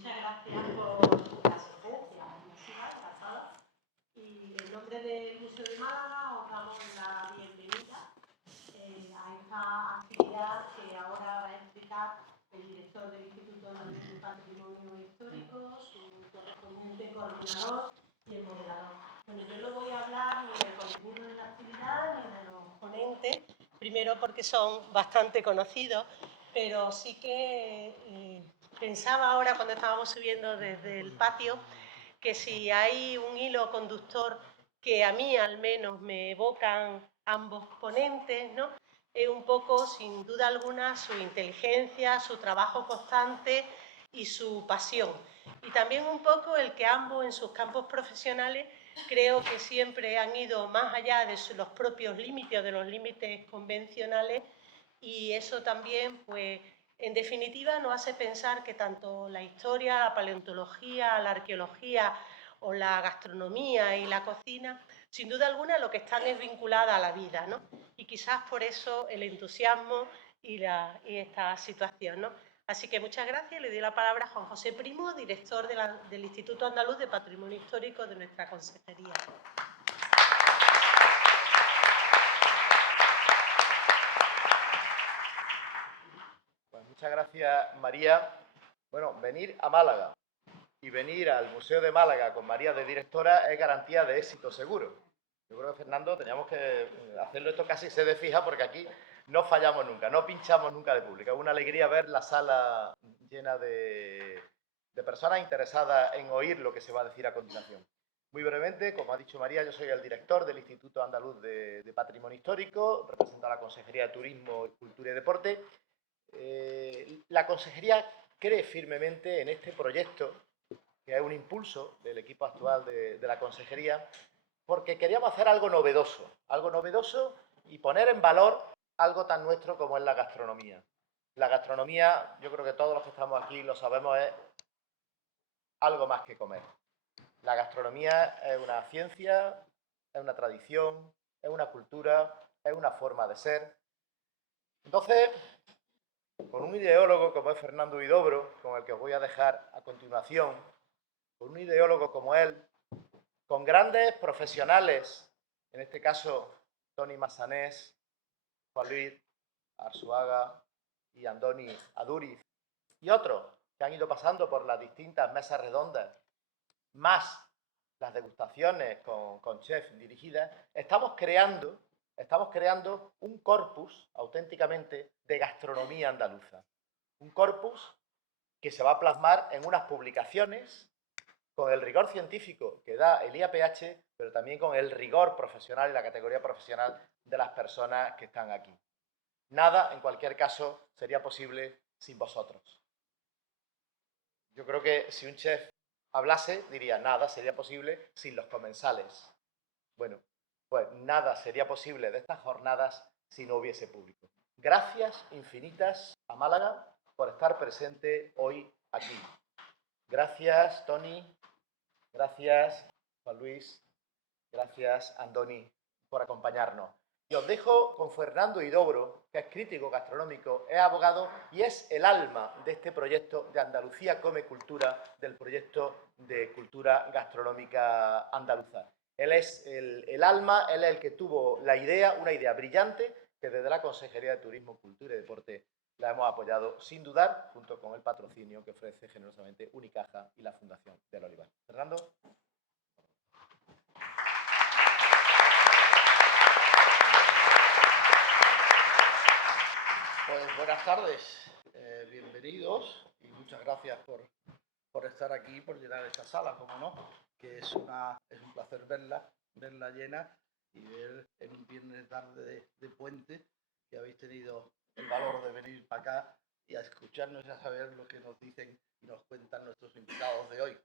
muchas gracias por la asistencia. Encantada. Y en nombre del Museo de Málaga os damos la bienvenida a esta actividad que ahora va a explicar el director del Instituto de Patrimonio Histórico, su correspondiente coordinador y el moderador. Bueno, yo no voy a hablar ni del contenido de la actividad ni de los ponentes, primero porque son bastante conocidos, pero sí que pensaba ahora cuando estábamos subiendo desde el patio que si hay un hilo conductor que a mí al menos me evocan ambos ponentes, ¿no? Es un poco, sin duda alguna, su inteligencia, su trabajo constante y su pasión. Y también un poco el que ambos en sus campos profesionales creo que siempre han ido más allá de los propios límites o de los límites convencionales, y eso también, pues, en definitiva, nos hace pensar que tanto la historia, la paleontología, la arqueología o la gastronomía y la cocina, sin duda alguna, lo que están es vinculada a la vida, ¿no? Y quizás por eso el entusiasmo y esta situación, ¿no? Así que muchas gracias. Le doy la palabra a Juan José Primo, director del Instituto Andaluz de Patrimonio Histórico de nuestra consejería. Pues muchas gracias, María. Bueno, venir a Málaga y venir al Museo de Málaga con María de directora es garantía de éxito seguro. Yo creo que, Fernando, teníamos que hacerlo esto casi se de fija, porque aquí no fallamos nunca, no pinchamos nunca de público. Es una alegría ver la sala llena de personas interesadas en oír lo que se va a decir a continuación. Muy brevemente, como ha dicho María, yo soy el director del Instituto Andaluz de Patrimonio Histórico, represento a la Consejería de Turismo, Cultura y Deporte. La Consejería cree firmemente en este proyecto, que es un impulso del equipo actual de la Consejería, porque queríamos hacer algo novedoso y poner en valor algo tan nuestro como es la gastronomía. La gastronomía, yo creo que todos los que estamos aquí lo sabemos, es algo más que comer. La gastronomía es una ciencia, es una tradición, es una cultura, es una forma de ser. Entonces, con un ideólogo como es Fernando Huidobro, con el que os voy a dejar a continuación, con un ideólogo como él, con grandes profesionales, en este caso Toni Massanés, Juan Luis Arzuaga y Andoni Aduriz, y otros que han ido pasando por las distintas mesas redondas, más las degustaciones con chefs dirigidas, estamos creando un corpus auténticamente de gastronomía andaluza. Un corpus que se va a plasmar en unas publicaciones con el rigor científico que da el IAPH, pero también con el rigor profesional y la categoría profesional de las personas que están aquí. Nada, en cualquier caso, sería posible sin vosotros. Yo creo que si un chef hablase, diría, nada sería posible sin los comensales. Bueno, pues nada sería posible de estas jornadas si no hubiese público. Gracias infinitas a Málaga por estar presente hoy aquí. Gracias, Toni. Gracias, Juan Luis. Gracias, Andoni, por acompañarnos. Y os dejo con Fernando Huidobro, que es crítico gastronómico, es abogado y es el alma de este proyecto de Andalucía Come Cultura, del proyecto de cultura gastronómica andaluza. Él es el alma, él es el que tuvo la idea, una idea brillante, que desde la Consejería de Turismo, Cultura y Deporte la hemos apoyado sin dudar, junto con el patrocinio que ofrece generosamente Unicaja y la Fundación del Olivar. Fernando. Pues buenas tardes, bienvenidos y muchas gracias por estar aquí, por llenar esta sala, como no, que es un placer verla llena y ver en un viernes tarde de puente que habéis tenido el valor de venir para acá y a escucharnos y a saber lo que nos dicen y nos cuentan nuestros invitados de hoy.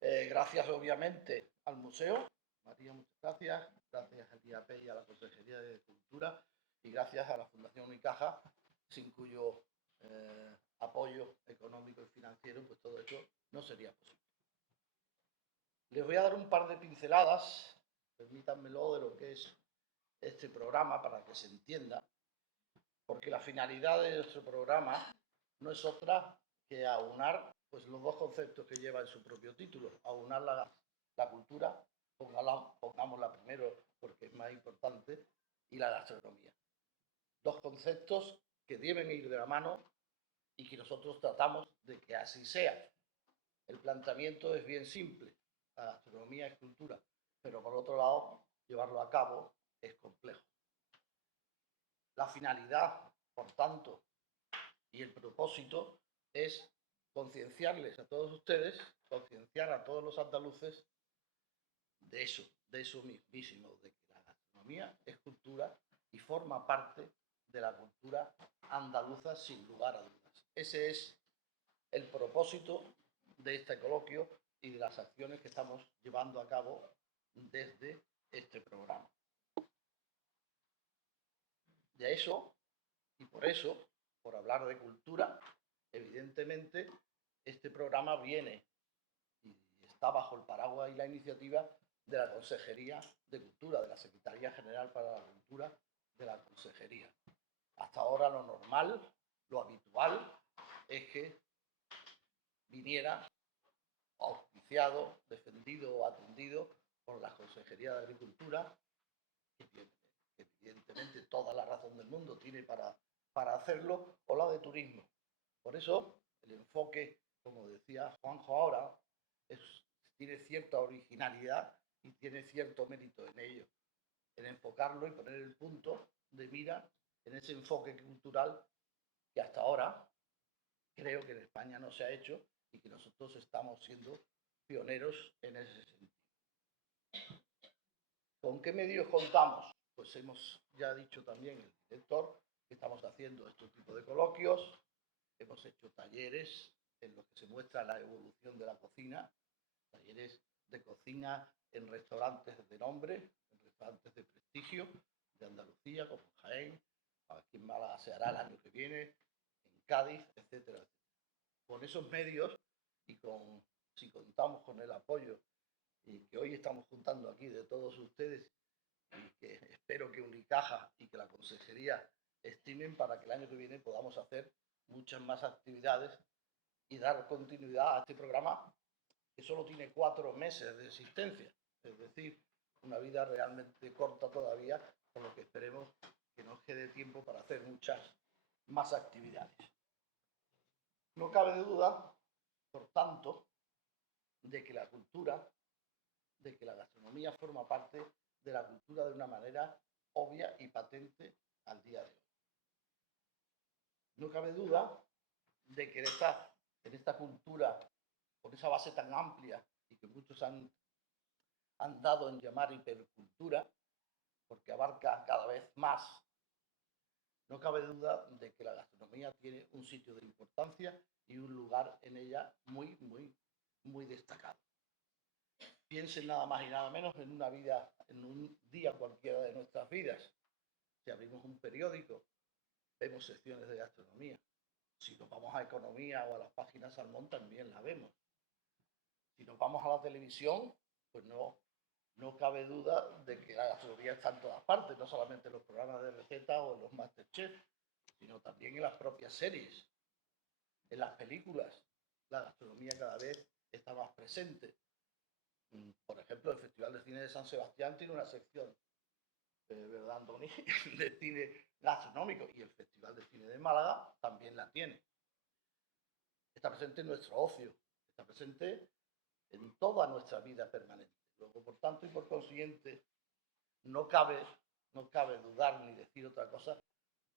Gracias obviamente al museo, María, muchas gracias al IAP y a la Consejería de Cultura y gracias a la Fundación Unicaja, sin cuyo apoyo económico y financiero, pues todo esto no sería posible. Les voy a dar un par de pinceladas, permítanmelo, de lo que es este programa para que se entienda, porque la finalidad de nuestro programa no es otra que aunar pues los dos conceptos que lleva en su propio título, aunar la cultura, pongámosla primero porque es más importante, y la gastronomía. Dos conceptos que deben ir de la mano y que nosotros tratamos de que así sea. El planteamiento es bien simple, la gastronomía es cultura, pero por otro lado, llevarlo a cabo es complejo. La finalidad, por tanto, y el propósito es concienciarles a todos ustedes, concienciar a todos los andaluces de eso mismísimo, de que la gastronomía es cultura y forma parte de la cultura andaluza sin lugar a dudas. Ese es el propósito de este coloquio y de las acciones que estamos llevando a cabo desde este programa. De eso, y por eso, por hablar de cultura, evidentemente, este programa viene y está bajo el paraguas y la iniciativa de la Consejería de Cultura, de la Secretaría General para la Cultura de la Consejería. Hasta ahora lo normal, lo habitual, es que viniera auspiciado, defendido o atendido por la Consejería de Agricultura, que evidentemente toda la razón del mundo tiene para hacerlo, o la de turismo. Por eso, el enfoque, como decía Juanjo ahora, tiene cierta originalidad y tiene cierto mérito en ello, en enfocarlo y poner el punto de mira en ese enfoque cultural que hasta ahora creo que en España no se ha hecho y que nosotros estamos siendo pioneros en ese sentido. ¿Con qué medios contamos? Pues hemos ya dicho también el director que estamos haciendo este tipo de coloquios, hemos hecho talleres en los que se muestra la evolución de la cocina, talleres de cocina en restaurantes de nombre, en restaurantes de prestigio de Andalucía, como Jaén, aquí en Málaga se hará el año que viene, en Cádiz, etcétera. Con esos medios y si contamos con el apoyo y que hoy estamos juntando aquí de todos ustedes y que espero que Unicaja y que la Consejería estimen para que el año que viene podamos hacer muchas más actividades y dar continuidad a este programa que solo tiene 4 meses de existencia, es decir, una vida realmente corta todavía, por lo que esperemos que nos quede tiempo para hacer muchas más actividades. No cabe duda, por tanto, de que la cultura, de que la gastronomía forma parte de la cultura de una manera obvia y patente al día de hoy. No cabe duda de que en esta cultura, con esa base tan amplia y que muchos han dado en llamar hipercultura, porque abarca cada vez más, no cabe duda de que la gastronomía tiene un sitio de importancia y un lugar en ella muy destacado. Piensen nada más y nada menos en un día cualquiera de nuestras vidas. Si abrimos un periódico, vemos secciones de gastronomía. Si nos vamos a economía o a las páginas Salmón, también la vemos. Si nos vamos a la televisión, pues no cabe duda de que la gastronomía está en todas partes, no solamente en los programas de receta o en los Masterchef, sino también en las propias series, en las películas. La gastronomía cada vez está más presente. Por ejemplo, el Festival de Cine de San Sebastián tiene una sección, ¿verdad, Antoni?, de cine gastronómico, y el Festival de Cine de Málaga también la tiene. Está presente en nuestro ocio, está presente en toda nuestra vida permanente. Luego, por tanto y por consiguiente, no cabe dudar ni decir otra cosa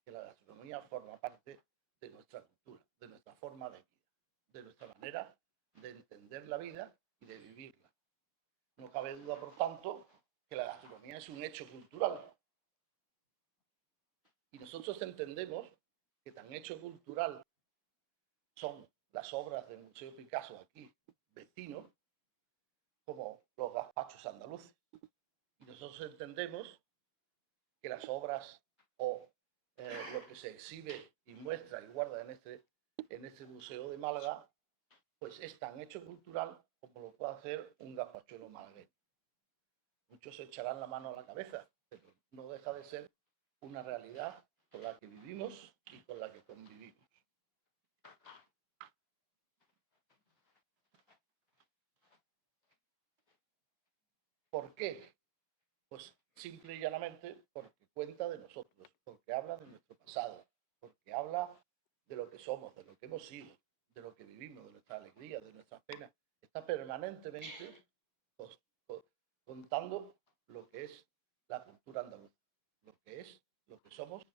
que la gastronomía forma parte de nuestra cultura, de nuestra forma de vida, de nuestra manera de entender la vida y de vivirla. No cabe duda, por tanto, que la gastronomía es un hecho cultural. Y nosotros entendemos que tan hecho cultural son las obras del Museo Picasso aquí, vecino, como los gazpachos andaluces. Y nosotros entendemos que las obras o lo que se exhibe y muestra y guarda en este Museo de Málaga, pues es tan hecho cultural como lo puede hacer un gazpachuelo malagueño. Muchos se echarán la mano a la cabeza, pero no deja de ser una realidad con la que vivimos y con la que convivimos. ¿Por qué? Pues simple y llanamente porque cuenta de nosotros, porque habla de nuestro pasado, porque habla de lo que somos, de lo que hemos sido, de lo que vivimos, de nuestra alegría, de nuestras penas. Está permanentemente contando lo que es la cultura andaluza, lo que somos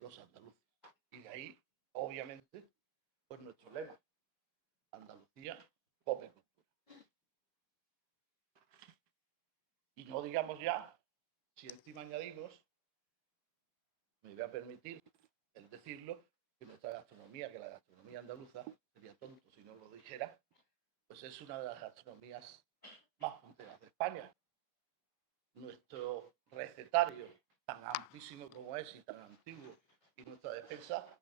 los andaluces. Y de ahí, obviamente, pues nuestro lema, Andalucía come cultura. Y no digamos ya, si encima añadimos, me voy a permitir el decirlo, que nuestra gastronomía, que la gastronomía andaluza, sería tonto si no lo dijera, pues es una de las gastronomías más punteras de España. Nuestro recetario, tan amplísimo como es y tan antiguo, y nuestra despensa,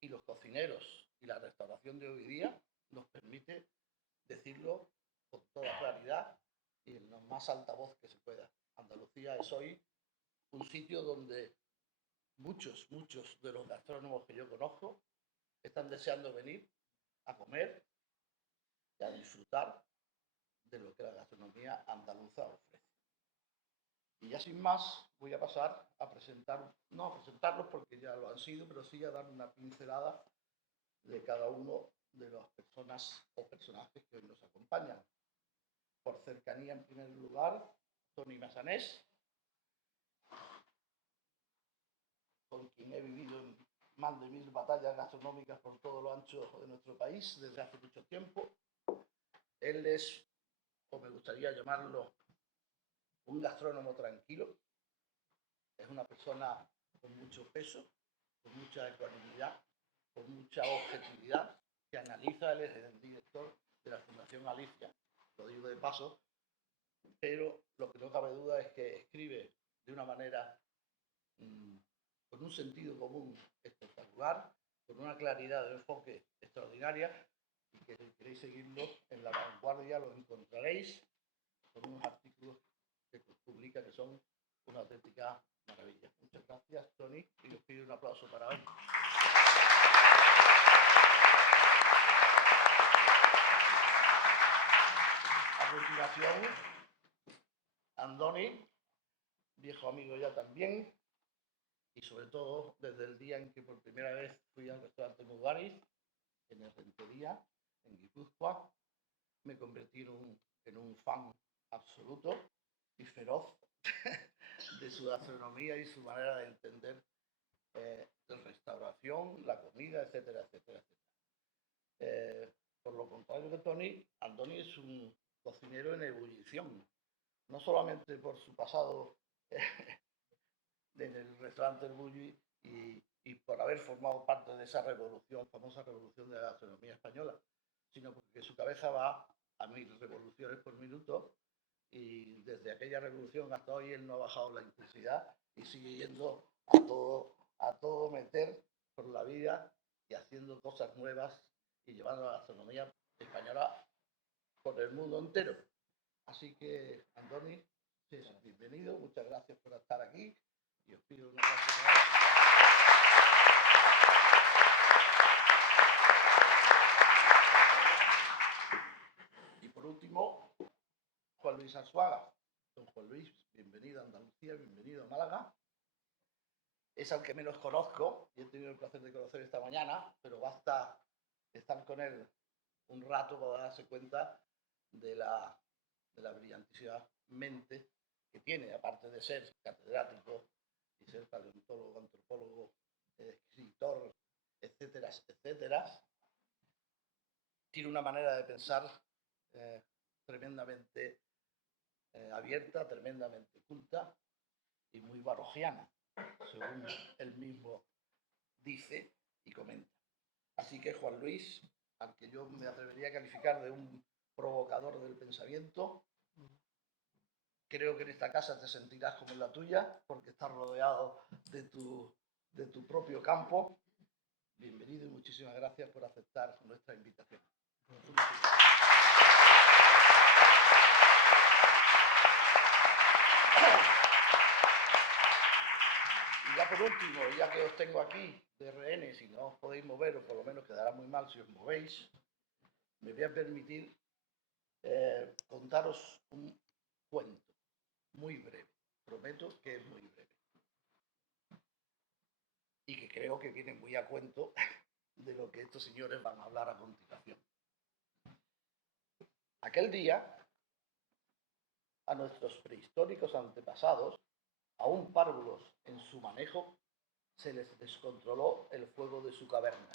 y los cocineros y la restauración de hoy día, nos permite decirlo con toda claridad y en la más alta voz que se pueda. Andalucía es hoy un sitio donde muchos de los gastrónomos que yo conozco están deseando venir a comer y a disfrutar de lo que la gastronomía andaluza ofrece. Y ya sin más, voy a pasar a presentar, no a presentarlos porque ya lo han sido, pero sí a dar una pincelada de cada uno de las personas o personajes que hoy nos acompañan. Por cercanía, en primer lugar, Toni Massanés, con quien he vivido en más de 1000 batallas gastronómicas por todo lo ancho de nuestro país desde hace mucho tiempo. Él es, o me gustaría llamarlo, un gastrónomo tranquilo. Es una persona con mucho peso, con mucha ecuanimidad, con mucha objetividad, que analiza. Él es el director de la Fundación Alicia, lo digo de paso, pero lo que no cabe duda es que escribe de una manera con un sentido común espectacular, con una claridad de enfoque extraordinaria, y que si queréis seguirlo en La Vanguardia lo encontraréis con unos artículos que publica que son una auténtica maravilla. Muchas gracias, Toni, y os pido un aplauso para hoy. A continuación, Andoni, viejo amigo ya también, y sobre todo desde el día en que por primera vez fui al restaurante Mugaris, en el Rentería, en Guipúzcoa, me convertí en un fan absoluto y feroz de su gastronomía y su manera de entender la restauración, la comida, etcétera, etcétera, etcétera. Por lo contrario que Toni, Andoni es un cocinero en ebullición, no solamente por su pasado en el restaurante El Bulli y por haber formado parte de esa revolución, famosa revolución de la gastronomía española, sino porque su cabeza va a 1000 revoluciones por minuto, y desde aquella revolución hasta hoy él no ha bajado la intensidad y sigue yendo a todo meter por la vida y haciendo cosas nuevas y llevando la gastronomía española por el mundo entero. Así que, Andoni, bienvenido, muchas gracias por estar aquí y os pido una gracia. Y por último, Juan Luis Arzuaga. Don Juan Luis, bienvenido a Andalucía, bienvenido a Málaga. Es al que menos conozco y he tenido el placer de conocer esta mañana, pero basta estar con él un rato para darse cuenta de la brillantísima mente que tiene, aparte de ser catedrático y ser paleontólogo, antropólogo, escritor, etcétera, etcétera. Tiene una manera de pensar tremendamente abierta, tremendamente culta y muy barogiana, según él mismo dice y comenta. Así que Juan Luis, al que yo me atrevería a calificar de un provocador del pensamiento, creo que en esta casa te sentirás como en la tuya, porque estás rodeado de tu propio campo. Bienvenido y muchísimas gracias por aceptar nuestra invitación. Y ya por último, ya que os tengo aquí de rehenes, si no os podéis mover, o por lo menos quedará muy mal si os movéis, me voy a permitir contaros un cuento. muy breve. Prometo que es muy breve. Y que creo que viene muy a cuento de lo que estos señores van a hablar a continuación. Aquel día, a nuestros prehistóricos antepasados, aún párvulos en su manejo, se les descontroló el fuego de su caverna.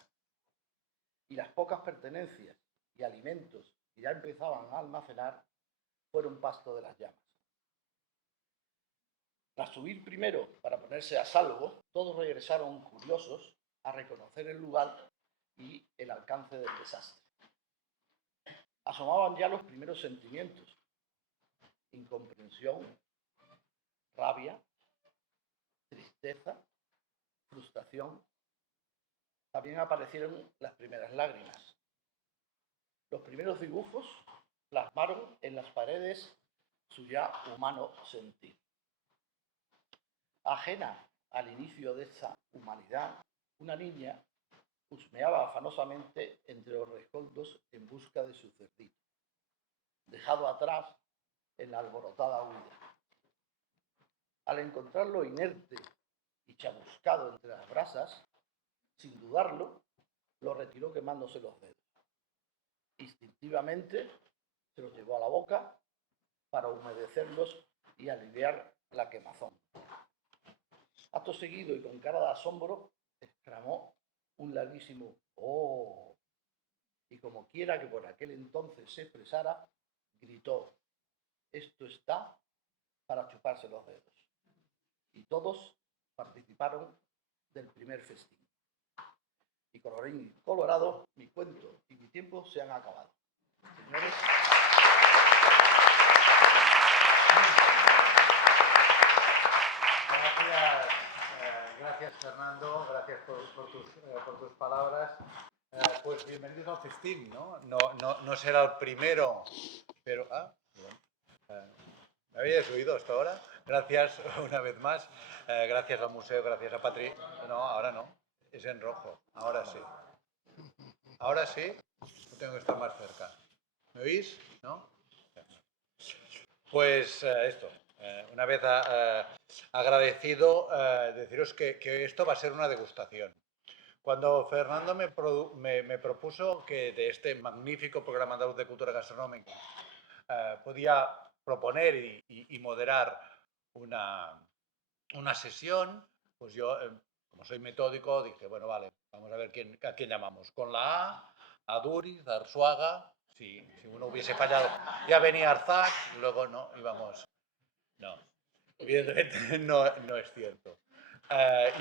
Y las pocas pertenencias y alimentos que ya empezaban a almacenar fueron pasto de las llamas. Tras subir primero para ponerse a salvo, todos regresaron curiosos a reconocer el lugar y el alcance del desastre. Asomaban ya los primeros sentimientos: incomprensión, rabia, tristeza, frustración. También aparecieron las primeras lágrimas. Los primeros dibujos plasmaron en las paredes su ya humano sentir. Ajena al inicio de esa humanidad, una niña husmeaba afanosamente entre los rescoldos en busca de su cerdito, dejado atrás en la alborotada huida. Al encontrarlo inerte y chamuscado entre las brasas, sin dudarlo, lo retiró quemándose los dedos. Instintivamente se los llevó a la boca para humedecerlos y aliviar la quemazón. Acto seguido y con cara de asombro, exclamó un larguísimo ¡oh! Y como quiera que por aquel entonces se expresara, gritó: esto está para chuparse los dedos. Y todos participaron del primer festín. Y colorín colorado, mi cuento y mi tiempo se han acabado. Señores. Gracias Fernando, gracias por tus palabras. Pues bienvenidos al festín, ¿no? No será el primero, pero... ¿me habéis oído hasta ahora? Gracias una vez más, gracias al museo, gracias a Patri. No, ahora no, es en rojo, ahora sí. Ahora sí, tengo que estar más cerca. ¿Me oís? ¿No? Pues esto, una vez agradecido, deciros que esto va a ser una degustación. Cuando Fernando me propuso que de este magnífico programa andaluz de cultura gastronómica podía proponer y moderar una sesión, pues yo, como soy metódico, dije, bueno, vale, vamos a ver a quién llamamos. Con la A Duriz, a Arzuaga. Si uno hubiese fallado, ya venía Arzac, luego no, íbamos... No, evidentemente no es cierto.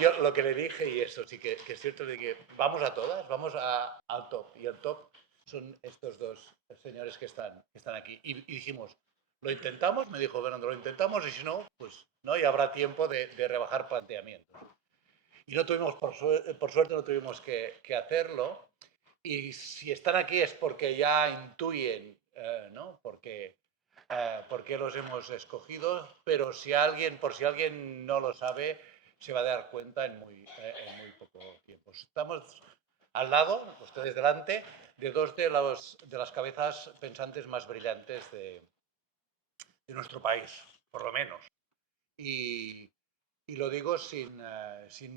Yo lo que le dije, y eso sí que es cierto, de que vamos a todas, vamos al top. Y el top son estos dos señores que están aquí. Y dijimos, ¿lo intentamos? Me dijo Fernando, lo intentamos, y si no, pues no, y habrá tiempo de rebajar planteamientos. Y no tuvimos, por suerte, no tuvimos que hacerlo. Y si están aquí es porque ya intuyen, ¿no? Porque los hemos escogido, pero por si alguien no lo sabe, se va a dar cuenta en muy poco tiempo. Estamos al lado, ustedes delante, de dos de las cabezas pensantes más brillantes de nuestro país, por lo menos. Y lo digo sin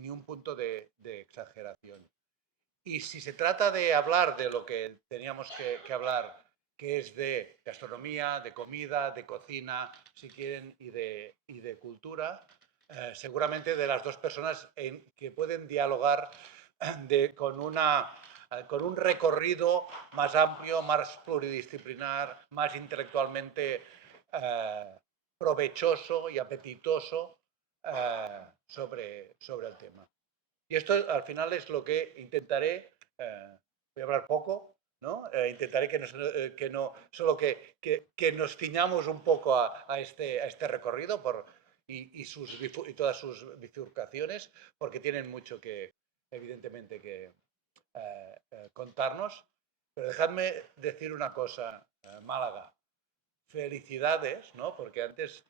ni un punto de exageración. Y si se trata de hablar de lo que teníamos que hablar, que es de gastronomía, de comida, de cocina, si quieren, y de cultura, seguramente de las dos personas que pueden dialogar con un recorrido más amplio, más pluridisciplinar, más intelectualmente provechoso y apetitoso sobre el tema. Y esto al final es lo que intentaré, voy a hablar poco, ¿no? Intentaré que no solo que nos ciñamos un poco a este recorrido y todas sus bifurcaciones, porque tienen mucho que, evidentemente, que contarnos. Pero dejadme decir una cosa, Málaga. Felicidades, ¿no? Porque antes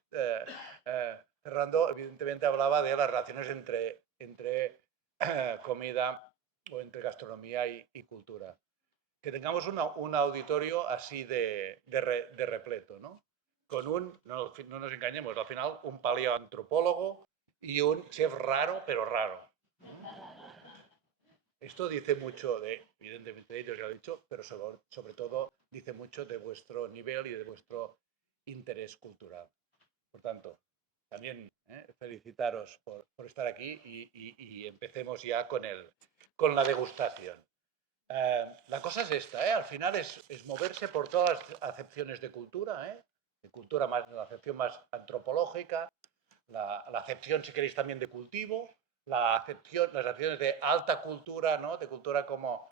Fernando evidentemente hablaba de las relaciones entre comida o entre gastronomía y cultura. Que tengamos un auditorio así de repleto, ¿no? con no nos engañemos, al final un paleoantropólogo y un chef raro, pero raro. Esto dice mucho evidentemente de ellos, ya lo he dicho, pero sobre todo dice mucho de vuestro nivel y de vuestro interés cultural. Por tanto, también felicitaros por estar aquí y empecemos ya con la degustación. La cosa es esta, al final es moverse por todas las acepciones de cultura, la acepción más antropológica, la acepción, si queréis, también de cultivo, las acepciones de alta cultura, ¿no? De cultura como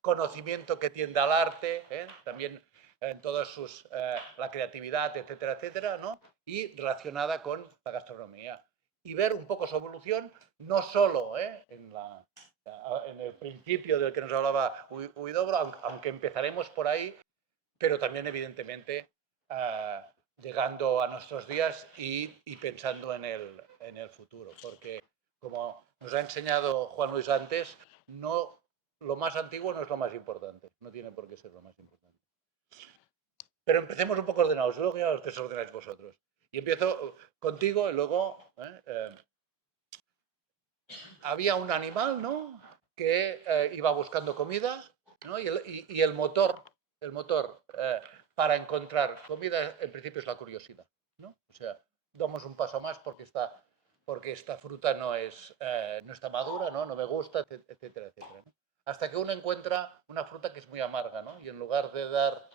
conocimiento que tiende al arte, también en todas la creatividad, etcétera, etcétera, ¿no? Y relacionada con la gastronomía. Y ver un poco su evolución, no solo en el principio del que nos hablaba Huidobro, aunque empezaremos por ahí, pero también, evidentemente, llegando a nuestros días y pensando en el futuro. Porque, como nos ha enseñado Juan Luis antes, lo más antiguo no es lo más importante, no tiene por qué ser lo más importante. Pero empecemos un poco ordenados, luego ya os desordenáis vosotros. Y empiezo contigo y luego... había un animal, ¿no? Que iba buscando comida, ¿no? Y el motor para encontrar comida, en principio, es la curiosidad, ¿no? O sea, damos un paso más porque esta fruta no está madura, ¿no? No me gusta, etcétera, etcétera, ¿no? Hasta que uno encuentra una fruta que es muy amarga, ¿no? Y en lugar de dar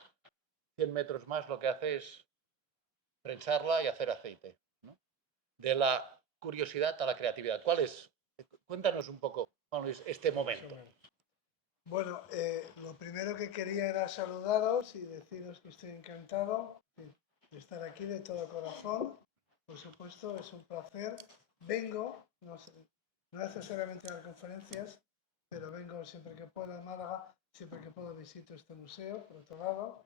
100 metros más, lo que hace es prensarla y hacer aceite, ¿no? De la curiosidad a la creatividad. Cuéntanos un poco, Juan Luis, este momento. Bueno, lo primero que quería era saludaros y deciros que estoy encantado de estar aquí de todo corazón. Por supuesto, es un placer. Vengo, no necesariamente a las conferencias, pero vengo siempre que puedo a Málaga, siempre que puedo visito este museo, por otro lado.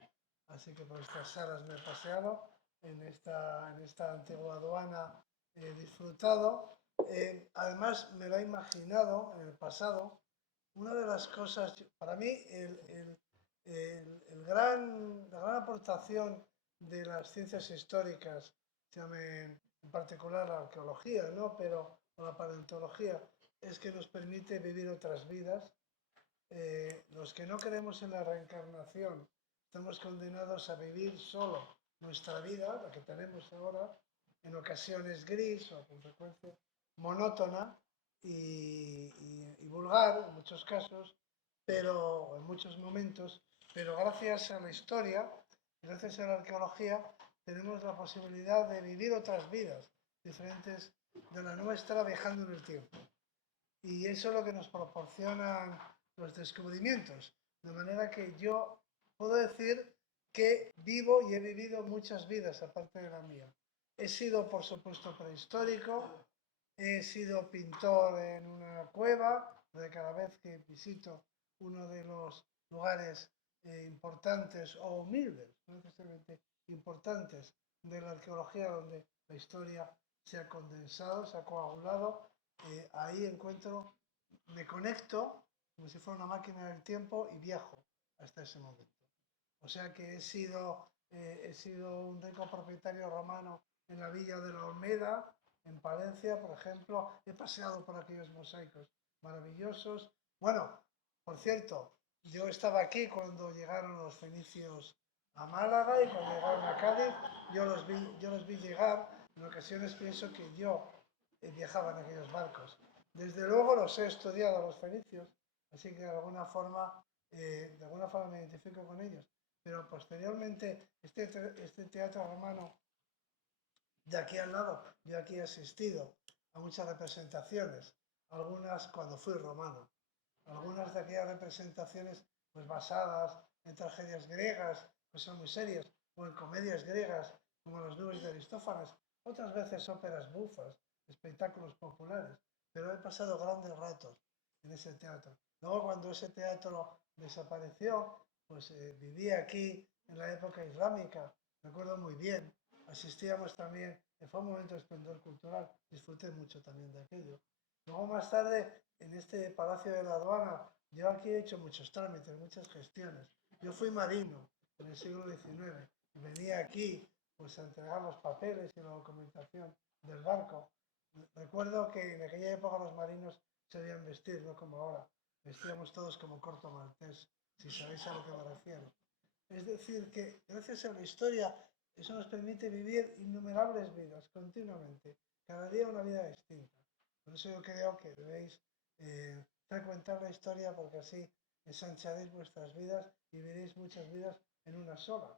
Así que por estas salas me he paseado, en esta antigua aduana he disfrutado. Además, me lo he imaginado en el pasado. Una de las cosas, para mí, la gran aportación de las ciencias históricas, llamen en particular la arqueología, ¿no? Pero o la paleontología, es que nos permite vivir otras vidas. Los que no creemos en la reencarnación estamos condenados a vivir solo nuestra vida, la que tenemos ahora, en ocasiones gris o con frecuencia monótona y vulgar en muchos casos, pero en muchos momentos, pero gracias a la historia, gracias a la arqueología, tenemos la posibilidad de vivir otras vidas diferentes de la nuestra viajando en el tiempo. Y eso es lo que nos proporcionan los descubrimientos. De manera que yo puedo decir que vivo y he vivido muchas vidas aparte de la mía. He sido, por supuesto, prehistórico, he sido pintor en una cueva, de cada vez que visito uno de los lugares importantes o humildes, no necesariamente importantes, de la arqueología donde la historia se ha condensado, se ha coagulado, ahí me conecto como si fuera una máquina del tiempo y viajo hasta ese momento. O sea que he sido un rico propietario romano en la villa de la Olmeda, en Palencia, por ejemplo. He paseado por aquellos mosaicos maravillosos. Bueno, por cierto, yo estaba aquí cuando llegaron los fenicios a Málaga y cuando llegaron a Cádiz, yo los vi llegar. En ocasiones pienso que yo viajaba en aquellos barcos. Desde luego los he estudiado a los fenicios, así que de alguna forma me identifico con ellos. Pero posteriormente, este teatro romano de aquí al lado, yo aquí he asistido a muchas representaciones, algunas cuando fui romano, algunas de aquellas representaciones pues basadas en tragedias griegas, que son muy serias, o en comedias griegas, como Las nubes de Aristófanes, otras veces óperas bufas, espectáculos populares, pero he pasado grandes ratos en ese teatro. Luego, cuando ese teatro desapareció, pues viví aquí en la época islámica, recuerdo muy bien, asistíamos también, fue un momento de esplendor cultural, disfruté mucho también de aquello. Luego más tarde, en este Palacio de la Aduana, yo aquí he hecho muchos trámites, muchas gestiones. Yo fui marino, en el siglo XIX y venía aquí pues, a entregar los papeles y la documentación del barco. Recuerdo que en aquella época los marinos se debían vestir, no como ahora. Vestíamos todos como corto maltés, si sabéis a lo que me refiero. Es decir, que gracias a la historia eso nos permite vivir innumerables vidas continuamente, cada día una vida distinta. Por eso yo creo que debéis frecuentar la historia porque así ensancharéis vuestras vidas y veréis muchas vidas en una sola.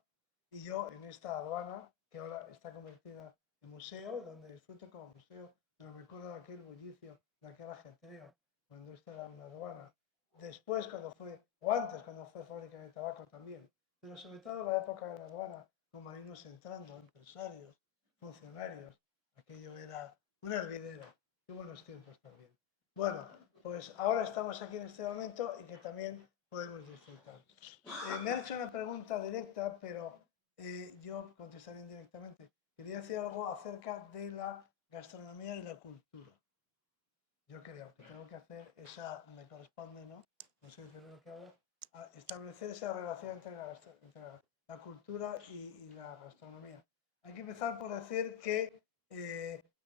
Y yo en esta aduana, que ahora está convertida en museo, donde disfruto como museo, pero me acuerdo de aquel bullicio, de aquel ajetreo, cuando esto era una aduana. Después, cuando fue, o antes, cuando fue fábrica de tabaco también, pero sobre todo la época de la aduana, con marinos entrando, empresarios, funcionarios, aquello era un hervidero. Qué buenos tiempos también. Bueno, pues ahora estamos aquí en este momento y que también podemos disfrutar. Me han hecho una pregunta directa, pero yo contestaré indirectamente. Quería decir algo acerca de la gastronomía y la cultura. Yo creo que tengo que hacer esa, me corresponde, ¿no? No soy el primero que habla, a establecer esa relación entre la cultura y la gastronomía. Hay que empezar por decir que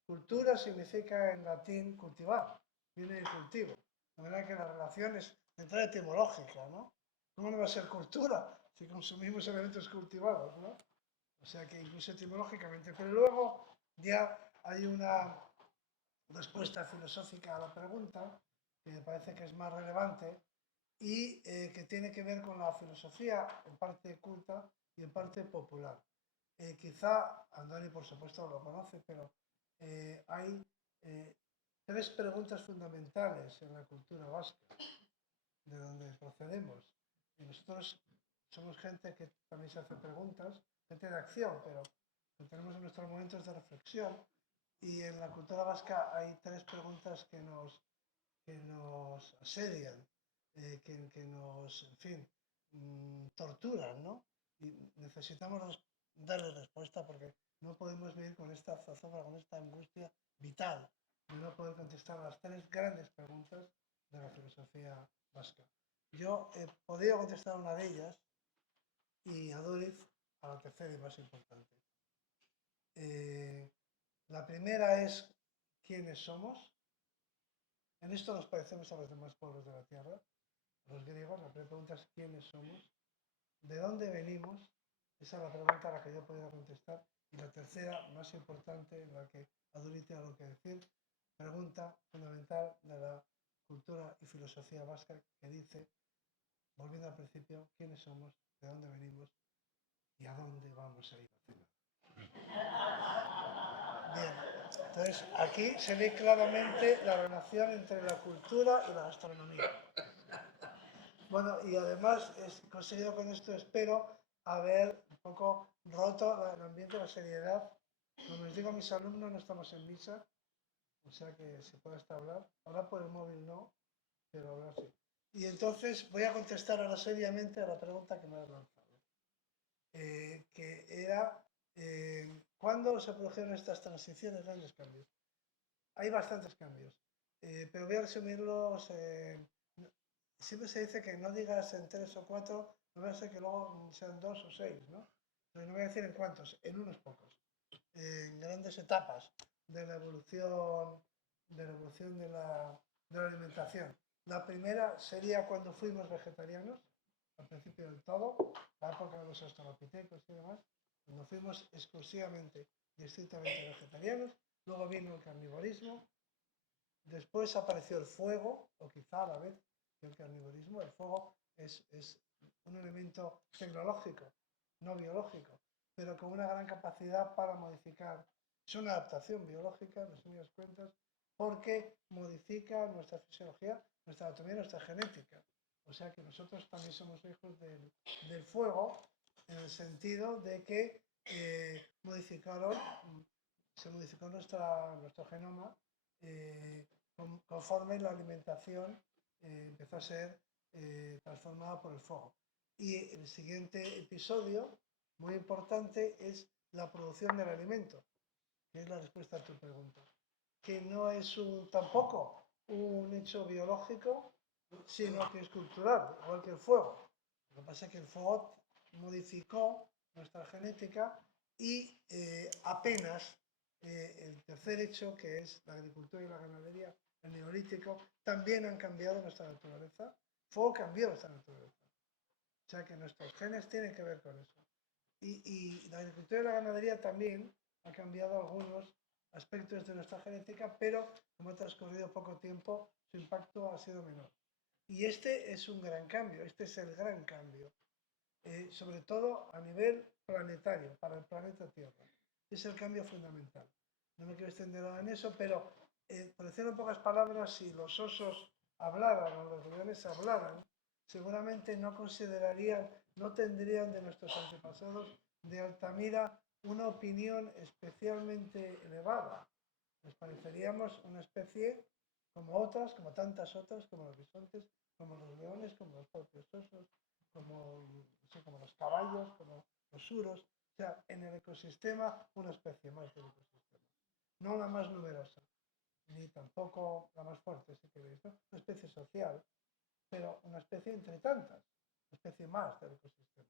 cultura significa en latín cultivar, viene de cultivo. De manera que la relación es de entrada etimológica, ¿no? ¿Cómo no va a ser cultura si consumimos elementos cultivados, ¿no? O sea que incluso etimológicamente. Pero luego ya hay una respuesta filosófica a la pregunta, que me parece que es más relevante y que tiene que ver con la filosofía en parte culta y en parte popular. Quizá Andoni, por supuesto, lo conoce, pero hay tres preguntas fundamentales en la cultura vasca, de donde procedemos. Y nosotros somos gente que también se hace preguntas, gente de acción, pero tenemos nuestros momentos de reflexión. Y en la cultura vasca hay tres preguntas que nos asedian, que nos, en fin, torturan, ¿no? Y necesitamos darle respuesta porque no podemos vivir con esta zozobra, con esta angustia vital de no poder contestar a las tres grandes preguntas de la filosofía vasca. Yo he podido contestar una de ellas y Aduriz a la tercera y más importante. La primera es ¿quiénes somos? En esto nos parecemos a los demás pueblos de la tierra, los griegos. La primera pregunta es ¿quiénes somos? ¿De dónde venimos? Esa es la pregunta a la que yo he podido contestar. Y la tercera, más importante, en la que Aduriz tiene algo que decir, pregunta fundamental de la cultura y filosofía vasca que dice, volviendo al principio, ¿quiénes somos? ¿De dónde venimos? ¿Y a dónde vamos a ir a cenar? Bien, entonces aquí se ve claramente la relación entre la cultura y la gastronomía. Bueno, y además he conseguido con esto, espero, haber un poco roto el ambiente, la seriedad. Como les digo a mis alumnos, no estamos en misa, o sea que se puede hasta hablar. Hablar por el móvil no, pero hablar sí. Y entonces voy a contestar ahora seriamente a la pregunta que me has lanzado, que era ¿cuándo se produjeron estas transiciones, grandes cambios? Hay bastantes cambios, pero voy a resumirlos. Siempre se dice que no digas en tres o cuatro, no va a ser que luego sean dos o seis, ¿no? Pero no voy a decir en cuántos, en unos pocos, en grandes etapas de la evolución de la alimentación. La primera sería cuando fuimos vegetarianos, al principio del todo, la época de los australopitecos y demás, cuando fuimos exclusivamente y estrictamente vegetarianos. Luego vino el carnivorismo, después apareció el fuego, o quizá a la vez que el carnivorismo. El fuego es un elemento tecnológico, no biológico, pero con una gran capacidad para modificar. Es una adaptación biológica, en resumidas cuentas, porque modifica nuestra fisiología, nuestra anatomía, nuestra genética. O sea que nosotros también somos hijos del fuego, en el sentido de que se modificó nuestro genoma conforme la alimentación empezó a ser transformada por el fuego. Y el siguiente episodio, muy importante, es la producción del alimento, que es la respuesta a tu pregunta, que no es tampoco un hecho biológico, sino que es cultural, igual que el fuego. Lo que pasa es que el fuego modificó nuestra genética y apenas el tercer hecho, que es la agricultura y la ganadería, el neolítico, también han cambiado nuestra naturaleza. Fuego cambió nuestra naturaleza. O sea que nuestros genes tienen que ver con eso. Y la agricultura y la ganadería también ha cambiado algunos aspectos de nuestra genética, pero como ha transcurrido poco tiempo, su impacto ha sido menor. Y este es un gran cambio, este es el gran cambio, sobre todo a nivel planetario, para el planeta Tierra. Es el cambio fundamental. No me quiero extender ahora en eso, pero por decirlo en pocas palabras, si los osos hablaran o los leones hablaran, seguramente no considerarían, no tendrían de nuestros antepasados de Altamira una opinión especialmente elevada. Les pareceríamos una especie como otras, como tantas otras, como los bisontes, como los leones, como los propios osos, como, no sé, como los caballos, como los suros. O sea, en el ecosistema, una especie más del ecosistema. No la más numerosa, ni tampoco la más fuerte, si queréis, ¿no? Una especie social, pero una especie entre tantas, una especie más del ecosistema.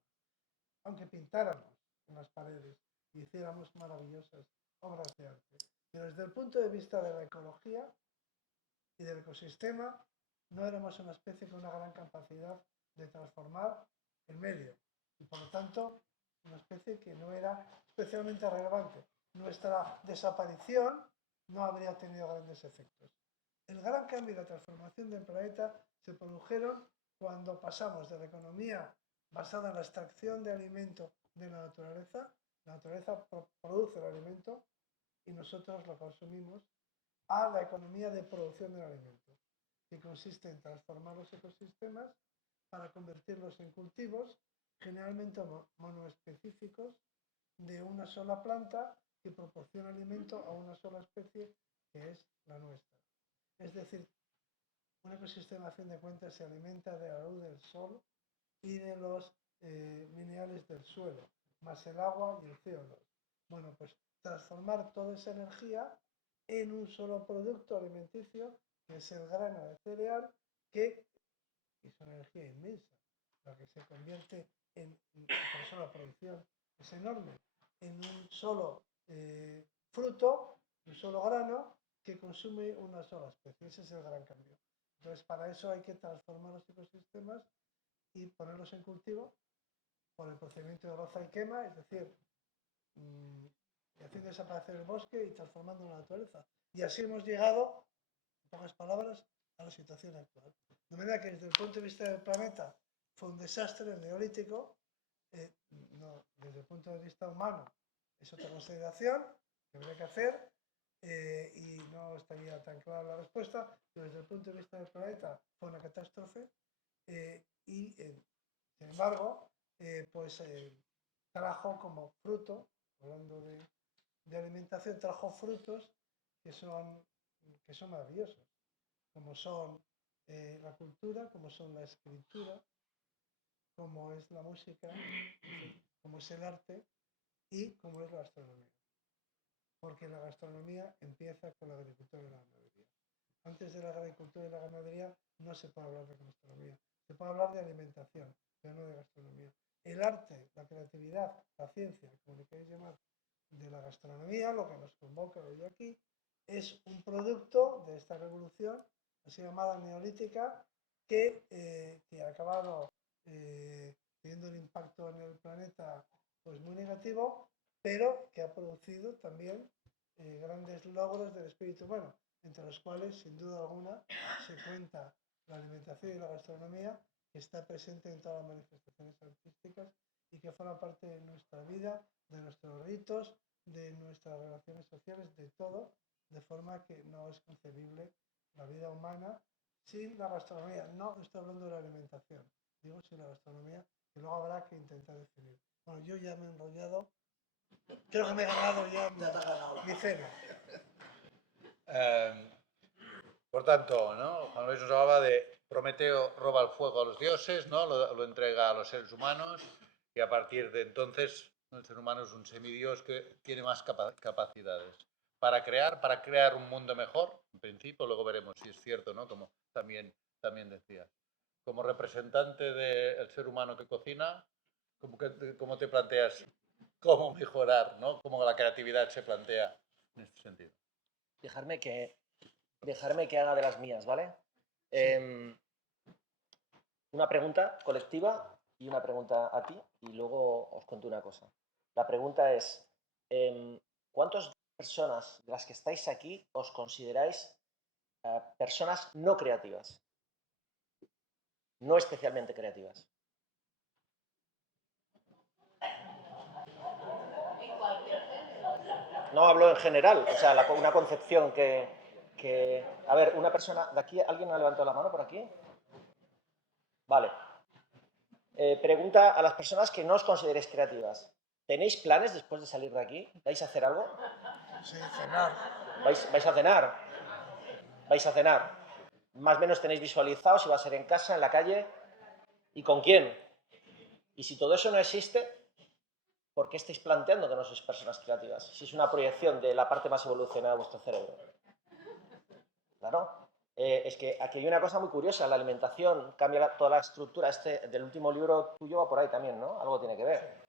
Aunque pintáramos en las paredes y hiciéramos maravillosas obras de arte. Pero desde el punto de vista de la ecología y del ecosistema, no éramos una especie con una gran capacidad de transformar el medio. Y por lo tanto, una especie que no era especialmente relevante. Nuestra desaparición no habría tenido grandes efectos. El gran cambio y la transformación del planeta se produjeron cuando pasamos de la economía basada en la extracción de alimento de la naturaleza produce el alimento y nosotros lo consumimos, a la economía de producción del alimento, que consiste en transformar los ecosistemas para convertirlos en cultivos generalmente monoespecíficos de una sola planta que proporciona alimento a una sola especie que es la nuestra. Es decir, un ecosistema a fin de cuentas se alimenta de la luz del sol y de los minerales del suelo, más el agua y el CO2. Bueno, pues transformar toda esa energía en un solo producto alimenticio, que es el grano de cereal, que es una energía inmensa, la que se convierte por eso la producción es enorme, en un solo fruto, un solo grano, que consume una sola especie. Ese es el gran cambio. Entonces, para eso hay que transformar los ecosistemas y ponerlos en cultivo por el procedimiento de roza y quema, es decir, haciendo desaparecer el bosque y transformando la naturaleza. Y así hemos llegado, en pocas palabras, a la situación actual. De manera que desde el punto de vista del planeta fue un desastre el neolítico, no, desde el punto de vista humano es otra consideración que habría que hacer y no estaría tan clara la respuesta, pero desde el punto de vista del planeta fue una catástrofe y sin embargo pues trajo como fruto, hablando de alimentación, trajo frutos que son maravillosos, como son la cultura, como son la escritura, como es la música, como es el arte y como es la gastronomía. Porque la gastronomía empieza con la agricultura y la ganadería. Antes de la agricultura y la ganadería no se puede hablar de gastronomía. Se puede hablar de alimentación, pero no de gastronomía. El arte, la creatividad, la ciencia, como le queréis llamar, de la gastronomía, lo que nos convoca hoy aquí, es un producto de esta revolución, así llamada neolítica, que ha acabado teniendo un impacto en el planeta pues muy negativo, pero que ha producido también grandes logros del espíritu humano, entre los cuales, sin duda alguna, se cuenta la alimentación y la gastronomía, que está presente en todas las manifestaciones artísticas y que forma parte de nuestra vida, de nuestros ritos, de nuestras relaciones sociales, de todo, de forma que no es concebible la vida humana sin la gastronomía. No estoy hablando de la alimentación, digo sin la gastronomía, que luego habrá que intentar definir. Bueno, yo ya me he enrollado, creo que me he ganado ya mi cena. Por tanto, ¿no? Juan Luis nos hablaba de Prometeo roba el fuego a los dioses, ¿no? Lo entrega a los seres humanos y a partir de entonces el ser humano es un semidios que tiene más capacidades para crear un mundo mejor, en principio, luego veremos si es cierto, ¿no? Como también decía. Como representante del ser humano que cocina, ¿Cómo te planteas cómo mejorar, ¿no? Cómo la creatividad se plantea en este sentido? Dejarme que haga de las mías, ¿vale? Una pregunta colectiva y una pregunta a ti, y luego os cuento una cosa. La pregunta es, ¿cuántas personas de las que estáis aquí os consideráis personas no creativas? No especialmente creativas. No hablo en general, o sea, una concepción que... A ver, una persona... ¿De aquí alguien ha levantado la mano por aquí? Vale. Pregunta a las personas que no os consideréis creativas. ¿Tenéis planes después de salir de aquí? ¿Vais a hacer algo? Sí, cenar. ¿Vais a cenar? ¿Vais a cenar? Más o menos tenéis visualizado si va a ser en casa, en la calle y con quién. Y si todo eso no existe, ¿por qué estáis planteando que no sois personas creativas? Si es una proyección de la parte más evolucionada de vuestro cerebro. Claro. Es que aquí hay una cosa muy curiosa, la alimentación cambia toda la estructura, del último libro tuyo va por ahí también, ¿no? Algo tiene que ver.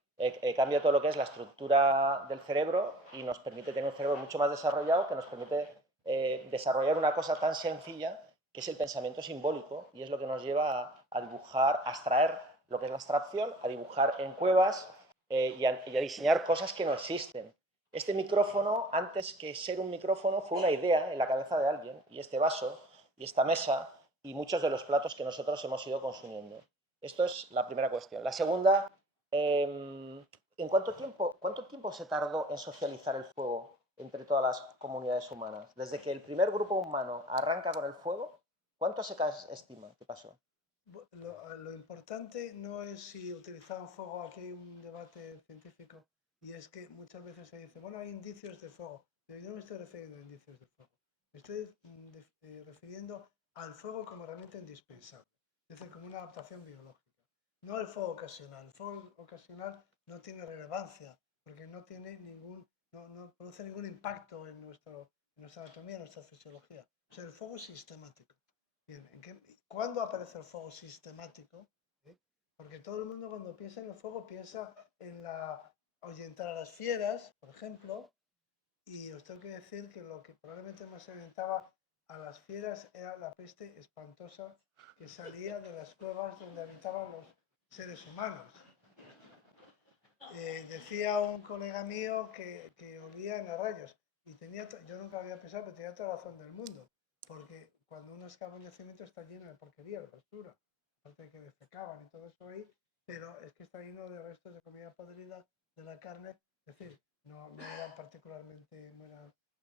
Cambia todo lo que es la estructura del cerebro y nos permite tener un cerebro mucho más desarrollado que nos permite desarrollar una cosa tan sencilla que es el pensamiento simbólico y es lo que nos lleva a dibujar, a abstraer lo que es la abstracción, a dibujar en cuevas y a diseñar cosas que no existen. Este micrófono, antes que ser un micrófono, fue una idea en la cabeza de alguien, y este vaso, y esta mesa, y muchos de los platos que nosotros hemos ido consumiendo. Esto es la primera cuestión. La segunda, ¿en cuánto tiempo se tardó en socializar el fuego entre todas las comunidades humanas? Desde que el primer grupo humano arranca con el fuego, ¿cuánto se estima que pasó? Lo importante no es si utilizaban fuego, aquí hay un debate científico, y es que muchas veces se dice, bueno, hay indicios de fuego, pero yo no me estoy refiriendo a indicios de fuego, me estoy refiriendo al fuego como herramienta indispensable, es decir, como una adaptación biológica, no el fuego ocasional. El fuego ocasional no tiene relevancia, porque no tiene no produce ningún impacto en nuestra anatomía, en nuestra fisiología. O sea, el fuego es sistemático. Bien, ¿cuándo aparece el fuego sistemático? ¿Eh? Porque todo el mundo cuando piensa en el fuego piensa en ahuyentar a las fieras, por ejemplo, y os tengo que decir que lo que probablemente más ahuyentaba a las fieras era la peste espantosa que salía de las cuevas donde habitaban los seres humanos. Decía un colega mío que olía en rayos y yo nunca había pensado, pero tenía toda la razón del mundo, porque cuando uno excava un yacimiento está lleno de porquería, de basura, aparte de que defecaban y todo eso ahí, pero es que está lleno de restos de comida podrida, de la carne, es decir, no eran particularmente,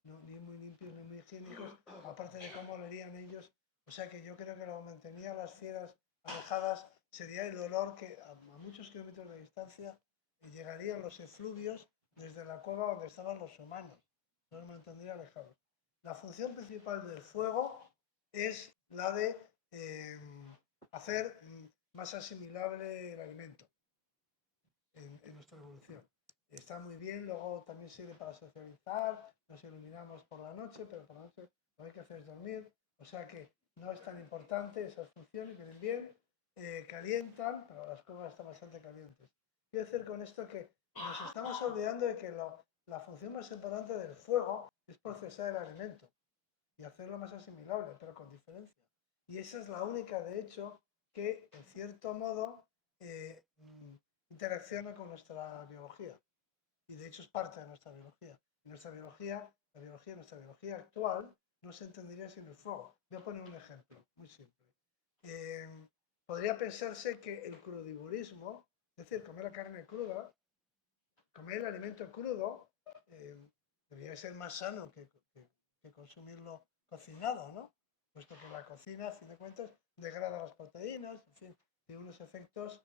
ni muy limpios ni muy higiénicos, aparte de cómo olerían ellos, o sea que yo creo que lo mantenía las fieras alejadas sería el olor que a muchos kilómetros de distancia llegarían los efluvios desde la cueva donde estaban los humanos. No los mantendría alejados. La función principal del fuego es la de hacer más asimilable el alimento en nuestra evolución. Está muy bien, luego también sirve para socializar, nos iluminamos por la noche, pero por la noche lo que hay que hacer es dormir, o sea que no es tan importante esas funciones, vienen bien, calientan, pero las cuevas están bastante calientes. Quiero decir con esto que nos estamos olvidando de que la función más importante del fuego es procesar el alimento y hacerlo más asimilable, pero con diferencia. Y esa es la única, de hecho, que en cierto modo interacciona con nuestra biología. Y de hecho es parte de nuestra biología. Nuestra biología actual no se entendería sin el fuego. Voy a poner un ejemplo muy simple. Podría pensarse que el crudivorismo, es decir, comer la carne cruda, comer el alimento crudo, debería ser más sano que consumirlo cocinado, ¿no? Puesto que la cocina, a fin de cuentas, degrada las proteínas, en fin, tiene unos efectos,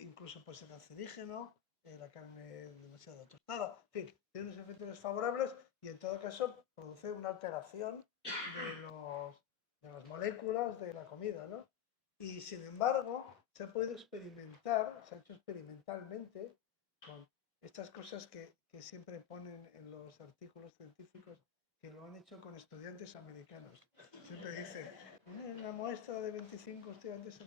incluso puede ser cancerígeno, la carne demasiado tostada, en fin, tiene unos efectos desfavorables y en todo caso produce una alteración de las moléculas de la comida, ¿no? Y sin embargo, se ha podido experimentar, se ha hecho experimentalmente con estas cosas que siempre ponen en los artículos científicos, que lo han hecho con estudiantes americanos. Siempre dicen, una muestra de 25 estudiantes,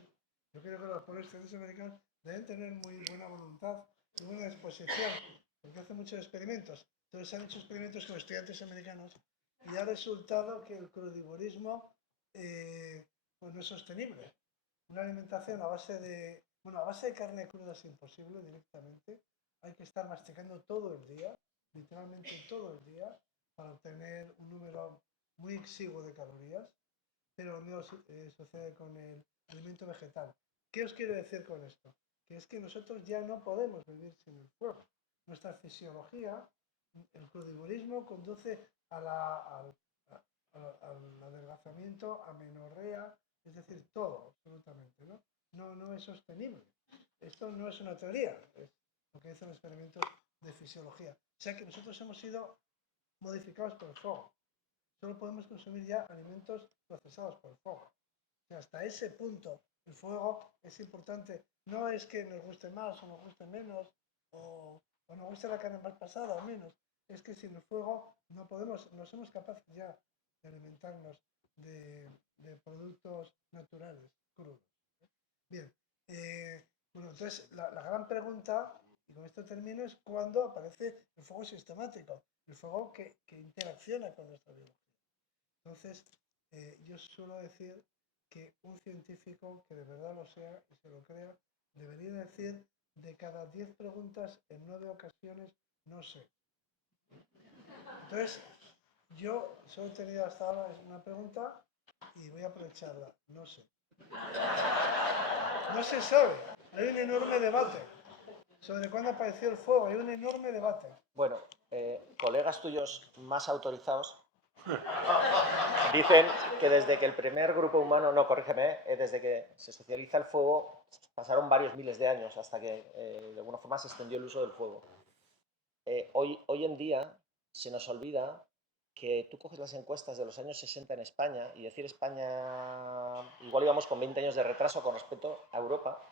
Yo creo que los pueblos centroamericanos deben tener muy buena voluntad y buena disposición, porque hacen muchos experimentos. Entonces han hecho experimentos con estudiantes americanos y ha resultado que el crudivorismo pues no es sostenible. Una alimentación a base de, bueno, a base de carne cruda es imposible directamente. Hay que estar masticando todo el día, literalmente todo el día, para obtener un número muy exiguo de calorías, pero lo mismo sucede con el alimento vegetal. ¿Qué os quiero decir con esto? Que es que nosotros ya no podemos vivir sin el fuego. Nuestra fisiología, el crudivorismo conduce al adelgazamiento, a menorrea, es decir, todo, absolutamente, ¿no? No es sostenible. Esto no es una teoría, es lo que dicen los experimentos de fisiología. O sea que nosotros hemos sido modificados por el fuego. Solo podemos consumir ya alimentos procesados por el fuego. O sea, hasta ese punto el fuego es importante. No es que nos guste más o nos guste menos, o nos guste la carne más pasada o menos. Es que sin el fuego no podemos, no somos capaces ya de alimentarnos de productos naturales, crudos. Bien, bueno, entonces la gran pregunta, y con esto termino, es cuándo aparece el fuego sistemático, el fuego que interacciona con nuestra biología. Entonces, yo suelo decir que un científico que de verdad lo sea y se lo crea, debería decir de cada 10 preguntas, en 9 ocasiones, no sé. Entonces, yo solo he tenido hasta ahora una pregunta y voy a aprovecharla, no sé. No se sabe, hay un enorme debate sobre cuándo apareció el fuego, hay un enorme debate. Bueno, colegas tuyos más autorizados dicen que desde que el primer grupo humano, no, corrígeme, desde que se socializa el fuego, pasaron varios miles de años hasta que de alguna forma se extendió el uso del fuego. Hoy en día se nos olvida que tú coges las encuestas de los años 60 en España, y decir España, igual íbamos con 20 años de retraso con respecto a Europa,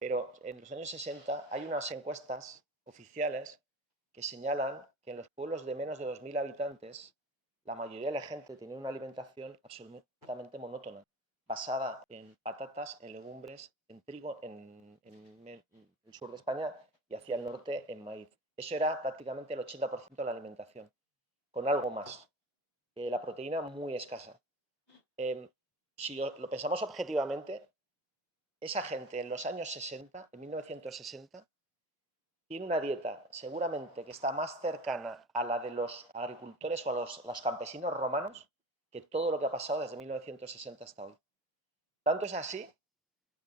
pero en los años 60 hay unas encuestas oficiales que señalan que en los pueblos de menos de 2.000 habitantes la mayoría de la gente tenía una alimentación absolutamente monótona, basada en patatas, en legumbres, en trigo, en el sur de España y hacia el norte en maíz. Eso era prácticamente el 80% de la alimentación, con algo más. La proteína muy escasa. Si lo pensamos objetivamente, esa gente en los años 60, en 1960, tiene una dieta seguramente que está más cercana a la de los agricultores o a los campesinos romanos que todo lo que ha pasado desde 1960 hasta hoy. Tanto es así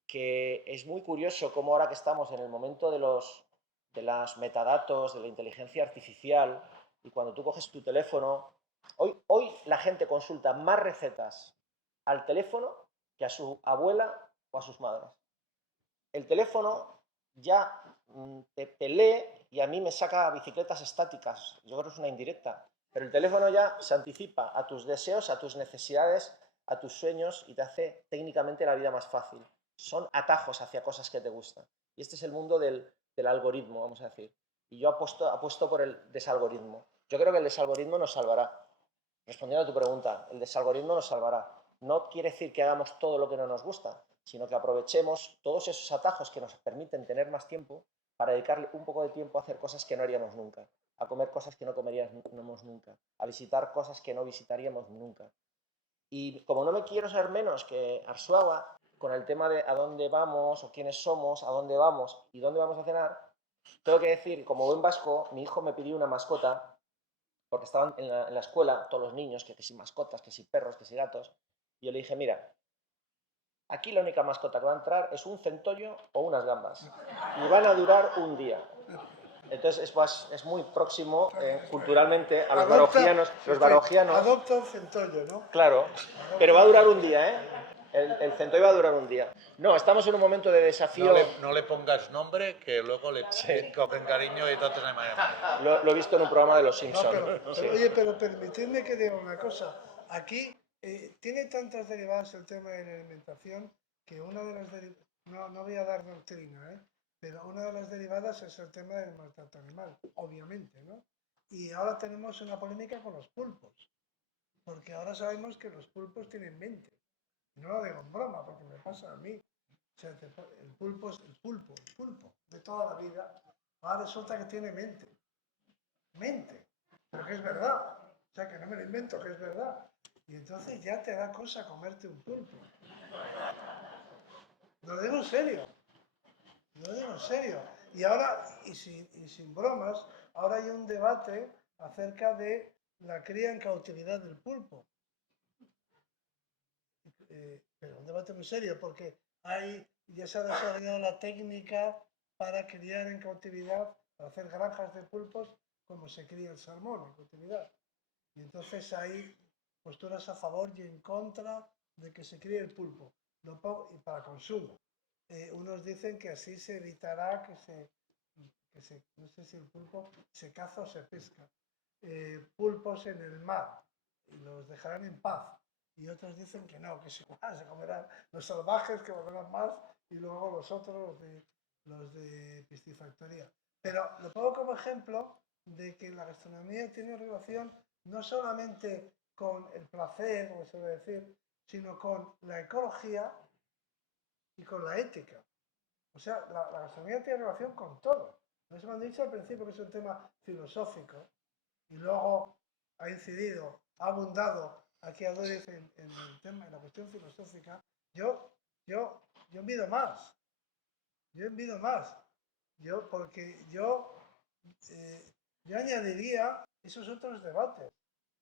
que es muy curioso cómo ahora que estamos en el momento de las metadatos, de la inteligencia artificial, y cuando tú coges tu teléfono, hoy la gente consulta más recetas al teléfono que a su abuela o a sus madres. El teléfono ya te lee y a mí me saca bicicletas estáticas. Yo creo que es una indirecta. Pero el teléfono ya se anticipa a tus deseos, a tus necesidades, a tus sueños y te hace técnicamente la vida más fácil. Son atajos hacia cosas que te gustan. Y este es el mundo del algoritmo, vamos a decir. Y yo apuesto por el desalgoritmo. Yo creo que el desalgoritmo nos salvará. Respondiendo a tu pregunta, el desalgoritmo nos salvará. No quiere decir que hagamos todo lo que no nos gusta, sino que aprovechemos todos esos atajos que nos permiten tener más tiempo para dedicarle un poco de tiempo a hacer cosas que no haríamos nunca, a comer cosas que no comeríamos nunca, a visitar cosas que no visitaríamos nunca. Y como no me quiero ser menos que Arzuaga con el tema de a dónde vamos o quiénes somos, a dónde vamos y dónde vamos a cenar, tengo que decir, como buen vasco, mi hijo me pidió una mascota porque estaban en la escuela todos los niños, que si mascotas, que si perros, que si gatos, y yo le dije, mira, aquí la única mascota que va a entrar es un centollo o unas gambas, y van a durar un día. Entonces es muy próximo culturalmente a los barogianos. Los barogianos. Adopta un centollo, ¿no? Claro, pero va a durar un día, ¿eh? El centollo va a durar un día. No, estamos en un momento de desafío. No le pongas nombre, que luego le cogen cariño y entonces no hay manera. Lo he visto en un programa de Los No, Simpsons. Sí. Oye, pero permitidme que diga una cosa. Aquí tiene tantas derivadas el tema de la alimentación que una de las derivadas, no voy a dar doctrina, pero una de las derivadas es el tema del maltrato animal, obviamente, ¿no? Y ahora tenemos una polémica con los pulpos, porque ahora sabemos que los pulpos tienen mente. No lo digo en broma, porque me pasa a mí. O sea, el pulpo es el pulpo de toda la vida. Ahora resulta que tiene mente. Mente. Pero que es verdad. O sea, que no me lo invento, que es verdad. Y entonces ya te da cosa comerte un pulpo. Lo digo en serio. Lo digo en serio. Y ahora, y sin bromas, ahora hay un debate acerca de la cría en cautividad del pulpo. Pero un debate muy serio, porque ya se ha desarrollado la técnica para criar en cautividad, para hacer granjas de pulpos, como se cría el salmón en cautividad. Y entonces hay posturas a favor y en contra de que se críe el pulpo, y para consumo. Unos dicen que así se evitará no sé si el pulpo se caza o se pesca, pulpos en el mar y los dejarán en paz. Y otros dicen que no, que se comerán los salvajes, que volverán más, y luego los otros, los de piscifactoría. Pero lo pongo como ejemplo de que la gastronomía tiene relación no solamente con el placer, como se suele decir, sino con la ecología y con la ética. O sea, la gastronomía tiene relación con todo. Por eso me han dicho al principio que es un tema filosófico y luego ha incidido, ha abundado aquí a Doris en el tema, en la cuestión filosófica. Yo envido más. Yo envido más. Yo añadiría esos otros debates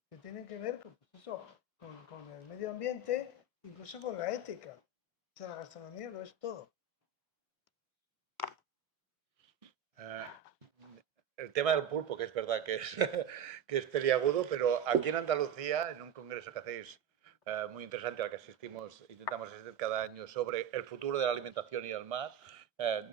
que tienen que ver con, pues eso, con el medio ambiente, incluso con la ética. O sea, la gastronomía lo es todo. El tema del pulpo, que es verdad que es, que es peliagudo, pero aquí en Andalucía, en un congreso que hacéis muy interesante al que intentamos asistir cada año sobre el futuro de la alimentación y el mar,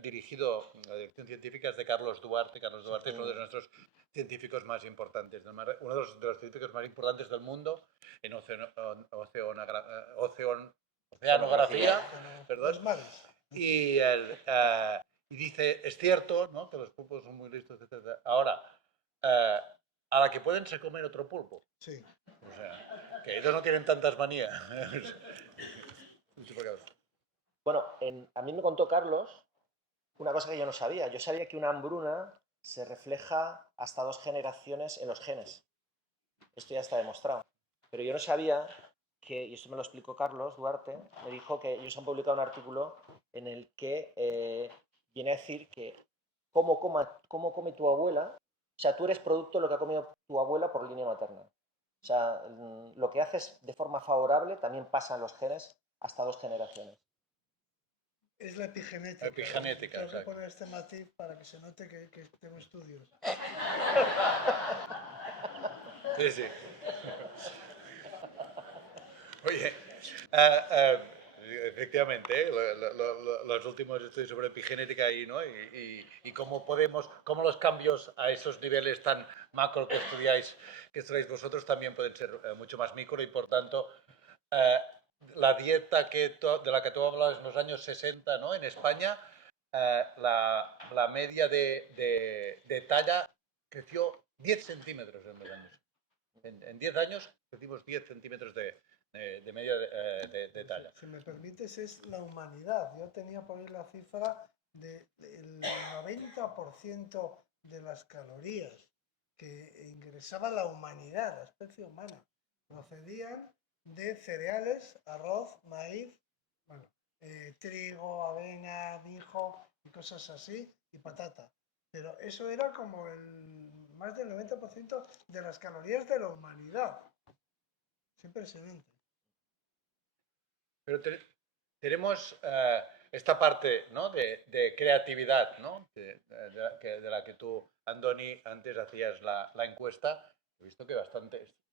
dirigido a la dirección científica es de Carlos Duarte. Carlos Duarte es uno de nuestros científicos más importantes del mar, uno de los científicos más importantes del mundo en oceanografía, perdón. Los mares. Y, y dice, es cierto, ¿no?, que los pulpos son muy listos, etc. Ahora, a la que pueden se comen otro pulpo. Sí. O sea, que ellos no tienen tantas manías. Bueno, a mí me contó Carlos una cosa que yo no sabía. Yo sabía que una hambruna se refleja hasta 2 generaciones en los genes. Esto ya está demostrado. Pero yo no sabía que, y esto me lo explicó Carlos Duarte, me dijo que ellos han publicado un artículo en el que viene a decir que cómo come tu abuela, o sea, tú eres producto de lo que ha comido tu abuela por línea materna. O sea, lo que haces de forma favorable también pasa en los genes hasta 2 generaciones. Es la epigenética. Epigenética, Tengo que exacto. poner este matiz para que se note que tengo estudios. Sí, sí. Oye, efectivamente, los últimos estudios sobre epigenética ahí, ¿no? Y cómo los cambios a esos niveles tan macro que estudiáis vosotros también pueden ser mucho más micro y por tanto la dieta de la que tú hablabas en los años 60, ¿no?, en España, la media de talla creció 10 centímetros en los años. En 10 años crecimos 10 centímetros de media de talla. Si me permites, es la humanidad. Yo tenía por ahí la cifra del 90% de las calorías que ingresaba la humanidad, la especie humana, procedían de cereales, arroz, maíz, bueno, trigo, avena, mijo y cosas así, y patata. Pero eso era como más del 90% de las calorías de la humanidad. Es impresionante. Pero tenemos esta parte, ¿no?, de creatividad, ¿no?, de la que tú, Andoni, antes hacías la encuesta. He visto que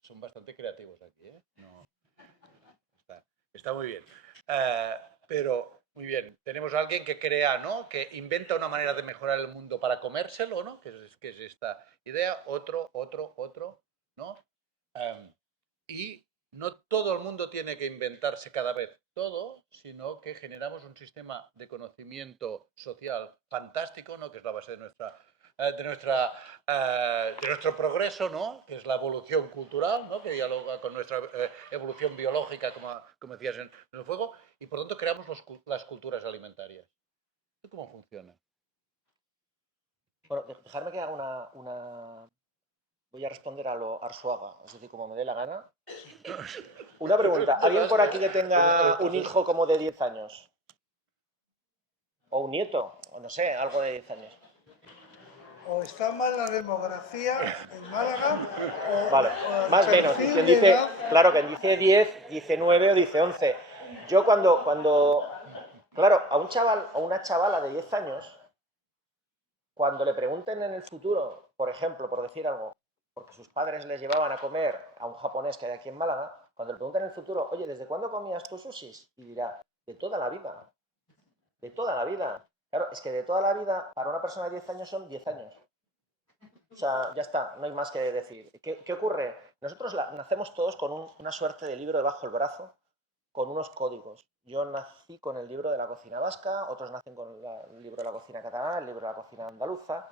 son bastante creativos aquí, ¿eh? No, está muy bien. Pero, muy bien, tenemos a alguien que crea, ¿no?, que inventa una manera de mejorar el mundo para comérselo, ¿no?, que es esta idea. Otro, ¿no? Y no todo el mundo tiene que inventarse cada vez todo, sino que generamos un sistema de conocimiento social fantástico, ¿no?, que es la base de nuestra de nuestro progreso, ¿no? Que es la evolución cultural, ¿no? Que dialoga con nuestra evolución biológica, como decías en el fuego, y por tanto creamos las culturas alimentarias. ¿Esto cómo funciona? Bueno, dejarme que haga una... Voy a responder a lo Arsuaga, es decir, como me dé la gana. Una pregunta, ¿alguien por aquí que tenga un hijo como de 10 años? ¿O un nieto? O no sé, algo de 10 años. O está mal la demografía en Málaga, o, Vale, o el más o menos. perfil Quien de dice, edad. claro, quien dice 10, dice 9 o dice 11. Yo claro, a un chaval o una chavala de 10 años, cuando le pregunten en el futuro, por ejemplo, por decir algo, porque sus padres les llevaban a comer a un japonés que hay aquí en Málaga, cuando le pregunten en el futuro, oye, ¿desde cuándo comías tus sushis? Y dirá, de toda la vida. De toda la vida. Claro, es que de toda la vida, para una persona de 10 años son 10 años. O sea, ya está, no hay más que decir. ¿Qué ocurre? Nosotros nacemos todos con una suerte de libro debajo del brazo, con unos códigos. Yo nací con el libro de la cocina vasca, otros nacen con el libro de la cocina catalana, el libro de la cocina andaluza.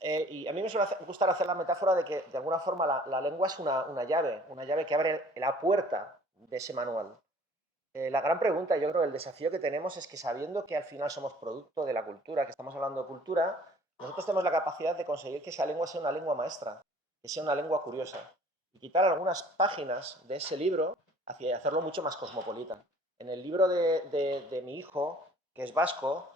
Y a mí me suele gustar hacer la metáfora de que, de alguna forma, la lengua es una llave que abre la puerta de ese manual. La gran pregunta, yo creo, el desafío que tenemos es que sabiendo que al final somos producto de la cultura, que estamos hablando de cultura, nosotros tenemos la capacidad de conseguir que esa lengua sea una lengua maestra, que sea una lengua curiosa, y quitar algunas páginas de ese libro hacia hacerlo mucho más cosmopolita. En el libro de mi hijo, que es vasco,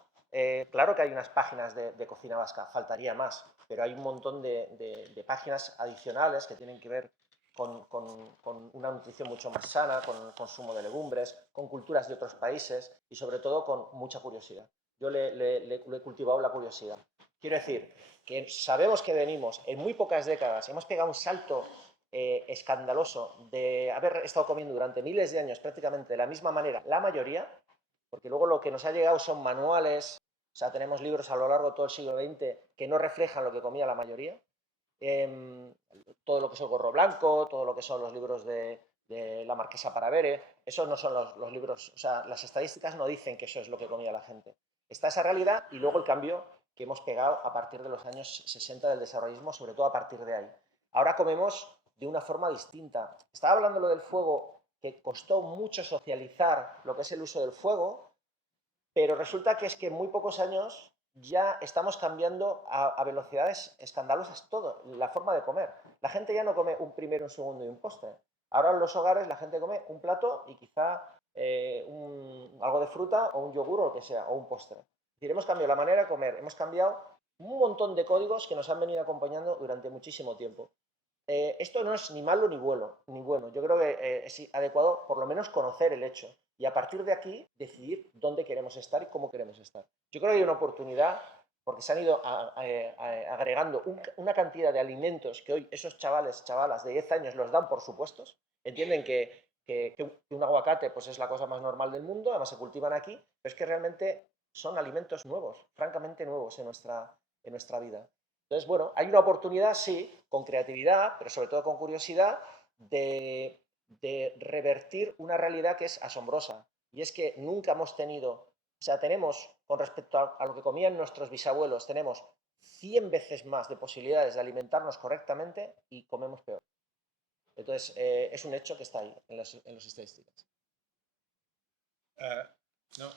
claro que hay unas páginas de cocina vasca, faltaría más, pero hay un montón de páginas adicionales que tienen que ver con una nutrición mucho más sana, con el consumo de legumbres, con culturas de otros países y sobre todo con mucha curiosidad. Yo le he cultivado la curiosidad. Quiero decir que sabemos que venimos en muy pocas décadas, hemos pegado un salto escandaloso de haber estado comiendo durante miles de años prácticamente de la misma manera la mayoría, porque luego lo que nos ha llegado son manuales, o sea, tenemos libros a lo largo de todo el siglo XX que no reflejan lo que comía la mayoría. Todo lo que es el Gorro Blanco, todo lo que son los libros de la Marquesa Paravere, esos no son los libros, o sea, las estadísticas no dicen que eso es lo que comía la gente. Está esa realidad y luego el cambio que hemos pegado a partir de los años 60 del desarrollismo, sobre todo a partir de ahí. Ahora comemos de una forma distinta. Estaba hablando lo del fuego, que costó mucho socializar lo que es el uso del fuego, pero resulta que es que en muy pocos años ya estamos cambiando a velocidades escandalosas todo, la forma de comer. La gente ya no come un primero, un segundo y un postre. Ahora en los hogares la gente come un plato y quizá algo de fruta o un yogur o lo que sea, o un postre. Es decir, hemos cambiado la manera de comer, hemos cambiado un montón de códigos que nos han venido acompañando durante muchísimo tiempo. Esto no es ni malo ni bueno. Yo creo que es adecuado por lo menos conocer el hecho y a partir de aquí decidir dónde queremos estar y cómo queremos estar. Yo creo que hay una oportunidad porque se han ido agregando una cantidad de alimentos que hoy esos chavalas de 10 años los dan por supuestos, entienden que un aguacate pues es la cosa más normal del mundo, además se cultivan aquí, pero es que realmente son alimentos nuevos, francamente nuevos en nuestra vida. Entonces, bueno, hay una oportunidad, sí, con creatividad, pero sobre todo con curiosidad, de revertir una realidad que es asombrosa. Y es que nunca hemos tenido, o sea, tenemos, con respecto a lo que comían nuestros bisabuelos, tenemos 100 veces más de posibilidades de alimentarnos correctamente y comemos peor. Entonces, es un hecho que está ahí, en las estadísticas. No,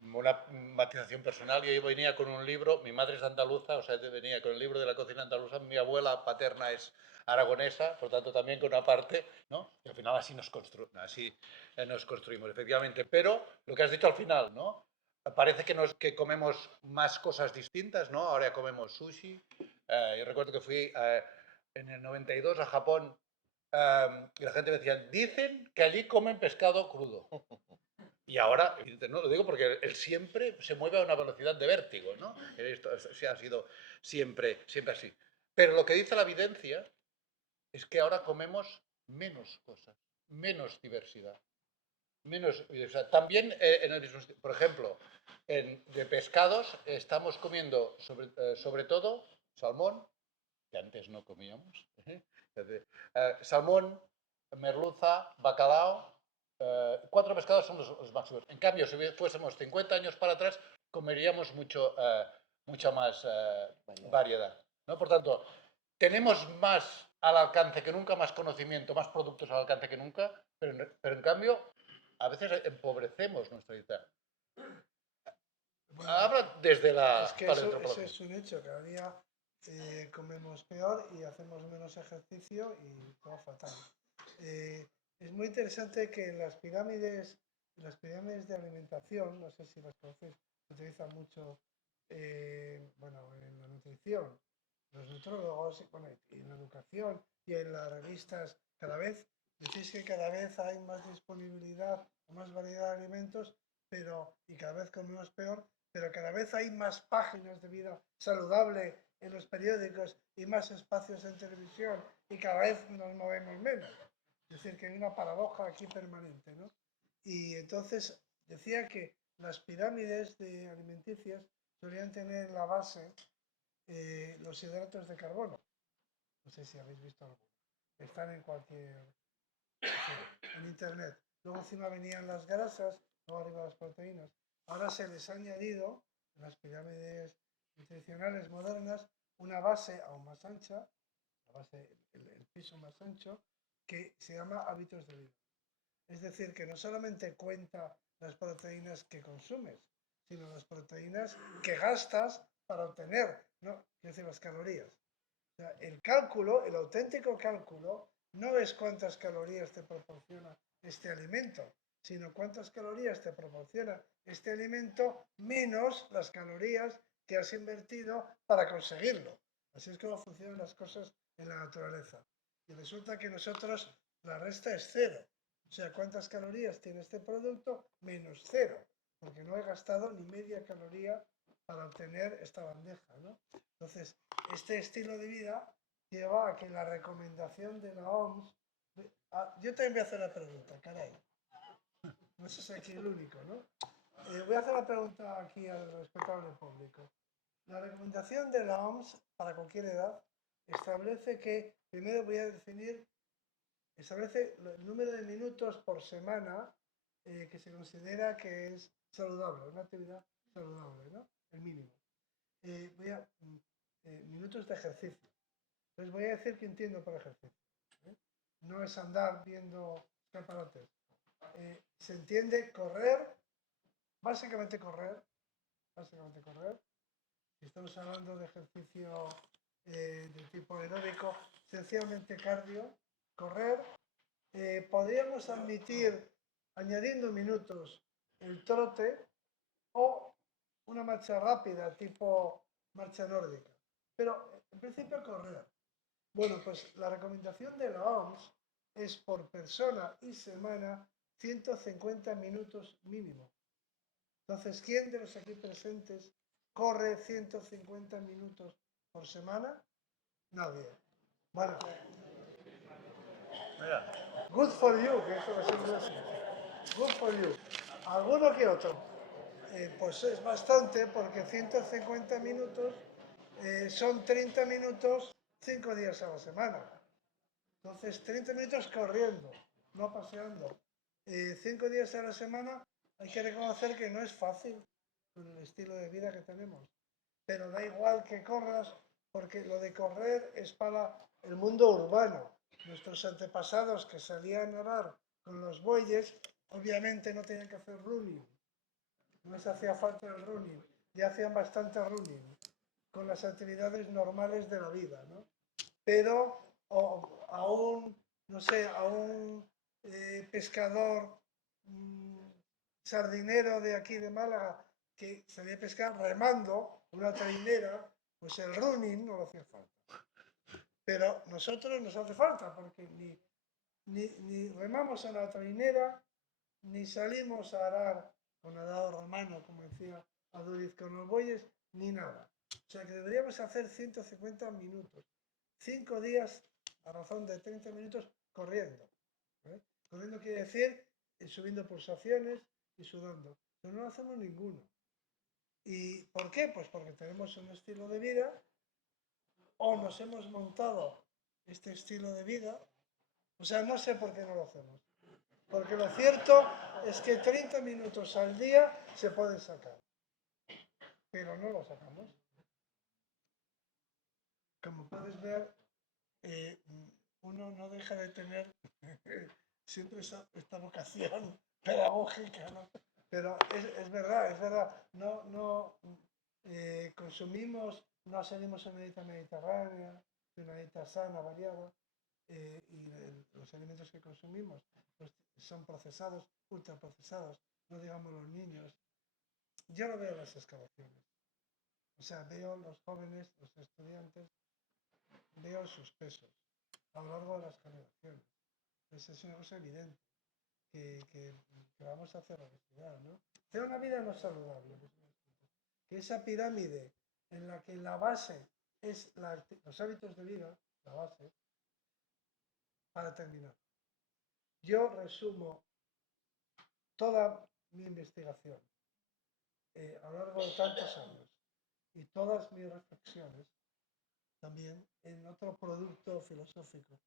una matización personal. Yo venía con un libro, mi madre es andaluza, o sea, venía con el libro de la cocina andaluza, mi abuela paterna es aragonesa, por tanto también con una parte, ¿no? Y al final así nos construimos, efectivamente. Pero lo que has dicho al final, ¿no? Parece que comemos más cosas distintas, ¿no? Ahora ya comemos sushi. Yo recuerdo que fui en el 92 a Japón y la gente me decía, dicen que allí comen pescado crudo. Y ahora, no lo digo porque él siempre se mueve a una velocidad de vértigo, ¿no? Esto ha sido siempre así. Pero lo que dice la evidencia es que ahora comemos menos cosas, menos diversidad. También en el mismo, por ejemplo, de pescados estamos comiendo sobre todo salmón, que antes no comíamos, salmón, merluza, bacalao. 4 pescados son los máximos. En cambio, si fuésemos 50 años para atrás, comeríamos mucho mucha más variedad, ¿no? Por tanto, tenemos más al alcance que nunca, más conocimiento, más productos al alcance que nunca, pero en cambio a veces empobrecemos nuestra dieta. Bueno, Habla desde la es que eso paleoantropología. es un hecho, cada día comemos peor y hacemos menos ejercicio y todo fatal. Es muy interesante que en las pirámides de alimentación, no sé si las conocéis, se utilizan mucho bueno, en la nutrición, los nutrólogos, y, bueno, y en la educación y en las revistas, cada vez, decís que cada vez hay más disponibilidad o más variedad de alimentos, pero, y cada vez comemos peor, pero cada vez hay más páginas de vida saludable en los periódicos y más espacios en televisión y cada vez nos movemos menos. Es decir, que hay una paradoja aquí permanente, ¿no? Y entonces decía que las pirámides de alimenticias solían tener en la base los hidratos de carbono. No sé si habéis visto alguno. Están en cualquier... en internet. Luego encima venían las grasas, luego arriba las proteínas. Ahora se les ha añadido en las pirámides nutricionales modernas una base aún más ancha, la base, el piso más ancho, que se llama hábitos de vida. Es decir, que no solamente cuenta las proteínas que consumes, sino las proteínas que gastas para obtener, ¿no? Es decir, las calorías. O sea, el cálculo, el auténtico cálculo, no es cuántas calorías te proporciona este alimento, sino cuántas calorías te proporciona este alimento menos las calorías que has invertido para conseguirlo. Así es como funcionan las cosas en la naturaleza. Y resulta que nosotros la resta es cero. O sea, cuántas calorías tiene este producto menos cero, porque no he gastado ni media caloría para obtener esta bandeja, ¿no? Entonces, este estilo de vida lleva a que la recomendación de la OMS... yo también voy a hacer la pregunta, caray. No soy aquí el único, ¿no? Voy a hacer la pregunta aquí al respetable público. La recomendación de la OMS para cualquier edad establece que, primero voy a definir, establece el número de minutos por semana que se considera que es saludable, una actividad saludable, ¿no? El mínimo. Minutos de ejercicio. Entonces voy a decir que entiendo por ejercicio. ¿Eh? No es andar viendo escaparates. Se entiende correr, básicamente correr, básicamente correr. Si estamos hablando de ejercicio de tipo aeróbico, esencialmente cardio, correr. Podríamos admitir, añadiendo minutos, el trote o una marcha rápida, tipo marcha nórdica. Pero en principio correr. Bueno, pues la recomendación de la OMS es por persona y semana 150 minutos mínimo. Entonces, ¿quién de los aquí presentes corre 150 minutos por semana? Nadie. Bueno. Good for you, que esto va a ser así. Good for you. Alguno que otro. Pues es bastante porque 150 minutos son 30 minutos 5 días a la semana. Entonces, 30 minutos corriendo, no paseando. 5 días a la semana hay que reconocer que no es fácil con el estilo de vida que tenemos. Pero da igual que corras porque lo de correr es para el mundo urbano. Nuestros antepasados que salían a nadar con los bueyes, obviamente no tenían que hacer running. No les hacía falta el running, ya hacían bastante running con las actividades normales de la vida, ¿no? Pero a un, no sé, a un pescador sardinero de aquí de Málaga que sabía pescar remando una trainera, pues el running no le hacía falta. Pero nosotros nos hace falta porque ni remamos a la trainera, ni salimos a arar con nadado romano, como decía Aduriz, con los bueyes, ni nada. O sea que deberíamos hacer 150 minutos. 5 días a razón de 30 minutos corriendo. Corriendo quiere decir subiendo pulsaciones y sudando. Pero no hacemos ninguno. ¿Y por qué? Pues porque tenemos un estilo de vida o nos hemos montado este estilo de vida. O sea, no sé por qué no lo hacemos. Porque lo cierto es que 30 minutos al día se pueden sacar. Pero no lo sacamos. como puedes ver, uno no deja de tener siempre esta vocación pedagógica, ¿no? Pero es verdad, consumimos, no seguimos en una dieta mediterránea, una dieta sana, variada, los alimentos que consumimos pues, son procesados, ultraprocesados, no digamos los niños. Yo lo veo en las excavaciones, o sea, veo los jóvenes, los estudiantes, veo sus pesos a lo largo de las generaciones. Entonces es una cosa evidente que vamos a hacer obesidad, ¿no? Tener una vida no saludable, que esa pirámide en la que la base es los hábitos de vida, la base, para terminar. Yo resumo toda mi investigación a lo largo de tantos años y todas mis reflexiones también en otro producto filosófico,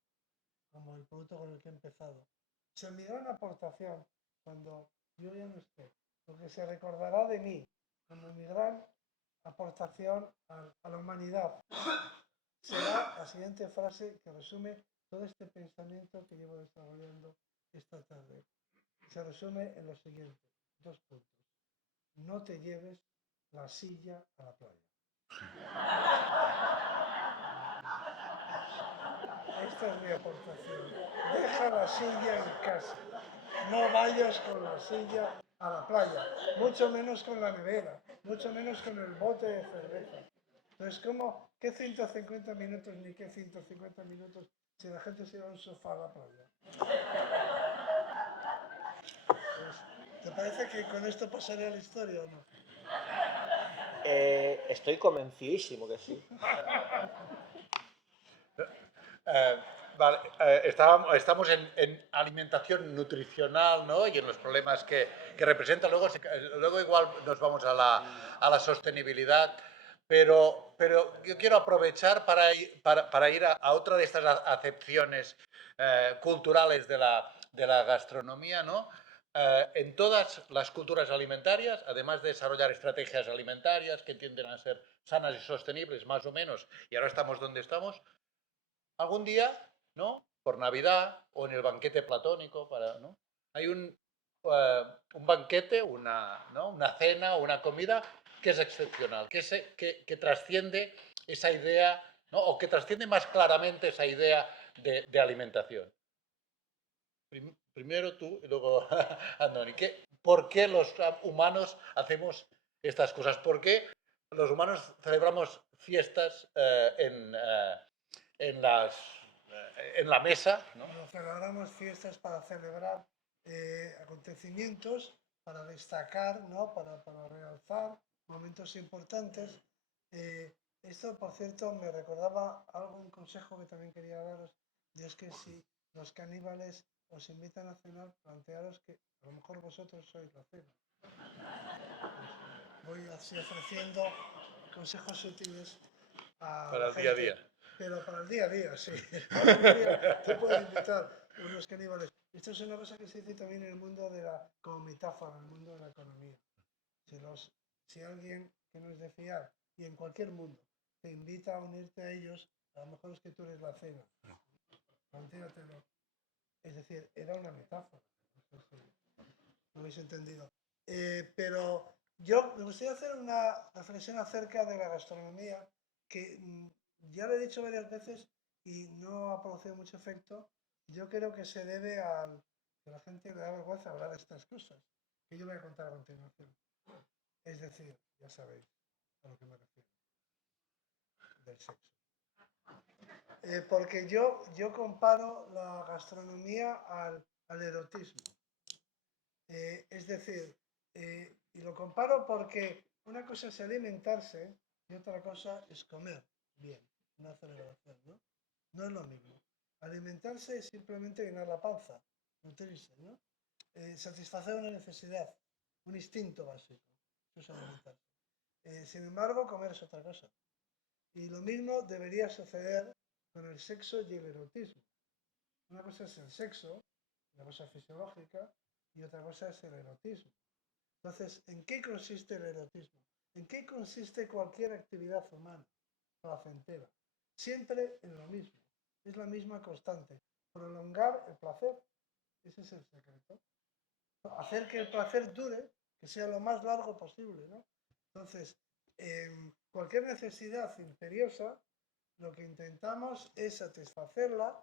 como el producto con el que he empezado. O sea, mi gran aportación cuando yo ya no esté, lo que se recordará de mí como mi gran aportación a la humanidad será la siguiente frase que resume todo este pensamiento que llevo desarrollando esta tarde. Se resume en lo siguiente, 2 puntos. No te lleves la silla a la playa. Esta es mi aportación. Deja la silla en casa. No vayas con la silla a la playa, mucho menos con la nevera, mucho menos con el bote de cerveza. Entonces, ¿cómo? ¿Qué 150 minutos ni qué 150 minutos si la gente se va a un sofá a la playa? Pues, ¿te parece que con esto pasaría la historia o no? Estoy convencidísimo que sí. Vale, estamos en alimentación nutricional, ¿no? Y en los problemas que representa. Luego igual nos vamos a la sostenibilidad, pero yo quiero aprovechar para ir a otra de estas acepciones culturales de la gastronomía, ¿no? En todas las culturas alimentarias, además de desarrollar estrategias alimentarias que tienden a ser sanas y sostenibles, más o menos, y ahora estamos donde estamos, algún día, ¿no? Por Navidad o en el banquete platónico, ¿no? Hay un banquete, ¿no? Una cena o una comida que es excepcional, que trasciende esa idea, ¿no? O que trasciende más claramente esa idea de alimentación. Primero tú y luego Andoni. ¿Por qué los humanos hacemos estas cosas? ¿Por qué los humanos celebramos fiestas en la mesa, ¿no? Cuando celebramos fiestas para celebrar acontecimientos, para destacar, ¿no? Para realzar momentos importantes. Esto, por cierto, me recordaba un consejo que también quería daros, y es que si los caníbales os invitan a cenar, plantearos que a lo mejor vosotros sois la cena. Voy así ofreciendo consejos útiles a Para la el día a gente, día. pero para el día a día, sí. Para el día te puedo invitar unos caníbales. Esto es una cosa que se dice también en el mundo de como metáfora, en el mundo de la economía. Si alguien que no es de fiar, y en cualquier mundo, te invita a unirte a ellos, a lo mejor es que tú eres la cena. Plantéatelo. Es decir, era una metáfora. No sé si lo habéis entendido. Pero yo me gustaría hacer una reflexión acerca de la gastronomía, que ya lo he dicho varias veces y no ha producido mucho efecto. Yo creo que se debe a que la gente le da vergüenza hablar de estas cosas, que yo voy a contar a continuación. Es decir, ya sabéis a lo que me refiero, del sexo. Porque yo comparo la gastronomía al erotismo. Es decir, y lo comparo porque una cosa es alimentarse y otra cosa es comer bien, una celebración, ¿no? No es lo mismo. Alimentarse es simplemente llenar la panza, nutrirse, ¿no? Satisfacer una necesidad, un instinto básico. Eso es alimentarse. Sin embargo, comer es otra cosa. Y lo mismo debería suceder con el sexo y el erotismo. Una cosa es el sexo, una cosa fisiológica, y otra cosa es el erotismo. Entonces, ¿en qué consiste el erotismo? ¿En qué consiste cualquier actividad humana placentera? siempre en lo mismo. Es la misma constante. Prolongar el placer. Ese es el secreto. Hacer que el placer dure, que sea lo más largo posible, ¿no? Entonces, cualquier necesidad imperiosa, lo que intentamos es satisfacerla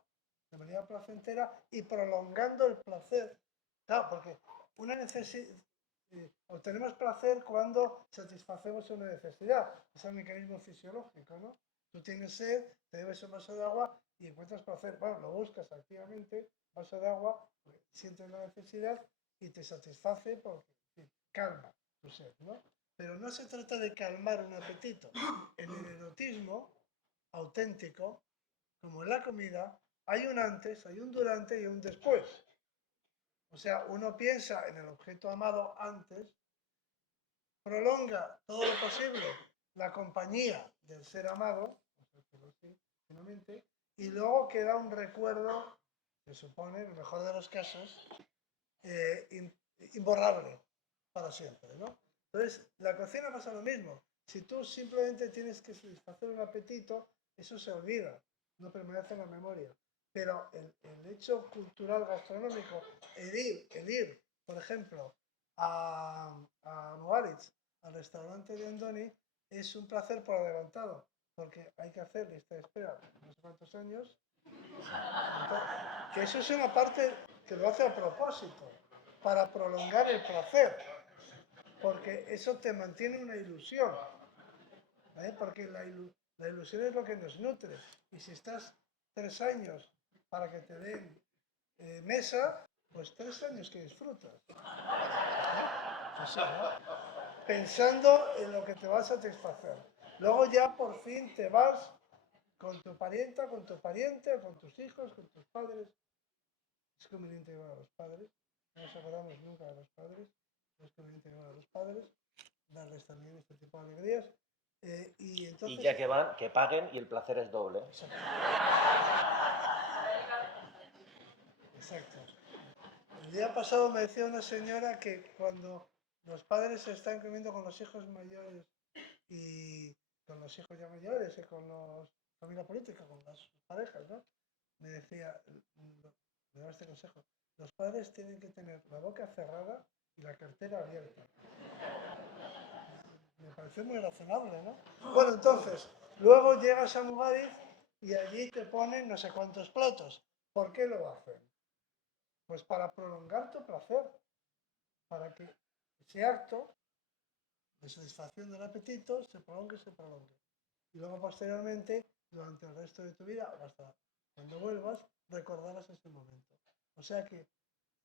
de manera placentera y prolongando el placer. Claro, porque una necesidad, obtenemos placer cuando satisfacemos una necesidad. Es el mecanismo fisiológico, ¿no? Tú tienes sed, te bebes un vaso de agua y encuentras placer. Bueno, lo buscas activamente, vaso de agua, sientes la necesidad y te satisface porque calma tu sed, ¿no? Pero no se trata de calmar un apetito. En el erotismo auténtico, como en la comida, hay un antes, hay un durante y un después. O sea, uno piensa en el objeto amado antes, prolonga todo lo posible la compañía del ser amado, finalmente, y luego queda un recuerdo, se supone, en el mejor de los casos, imborrable para siempre, ¿no? Entonces, la cocina pasa lo mismo. Si tú simplemente tienes que satisfacer un apetito, eso se olvida, no permanece en la memoria. Pero el hecho cultural gastronómico, el ir por ejemplo, a Mugaritz, al restaurante de Andoni, es un placer por adelantado, porque hay que hacer lista de espera no sé cuántos años. Entonces, que eso es una parte que lo hace a propósito, para prolongar el placer, porque eso te mantiene una ilusión, ¿vale? Porque la ilusión es lo que nos nutre, y si estás 3 años para que te den mesa, pues 3 años que disfrutas, ¿no? Así, ¿no? Pensando en lo que te va a satisfacer. Luego ya por fin te vas con tu parienta, con tu pariente, con tus hijos, con tus padres. Es conveniente llevar a los padres. No nos acordamos nunca de los padres. Es conveniente llevar a los padres, darles también este tipo de alegrías. Y entonces... Y ya que van, que paguen y el placer es doble. Exacto. Exacto. El día pasado me decía una señora que cuando los padres se están comiendo con los hijos mayores y con los hijos ya mayores y con la familia política, con las parejas, ¿no? Me decía, me daba este consejo, los padres tienen que tener la boca cerrada y la cartera abierta. Me pareció muy razonable, ¿no? Bueno, entonces, luego llegas a Mugaritz y allí te ponen no sé cuántos platos. ¿Por qué lo hacen? Pues para prolongar tu placer, para que ese acto de satisfacción del apetito se prolongue, se prolongue. Y luego posteriormente, durante el resto de tu vida, o hasta cuando vuelvas, recordarás ese momento. O sea que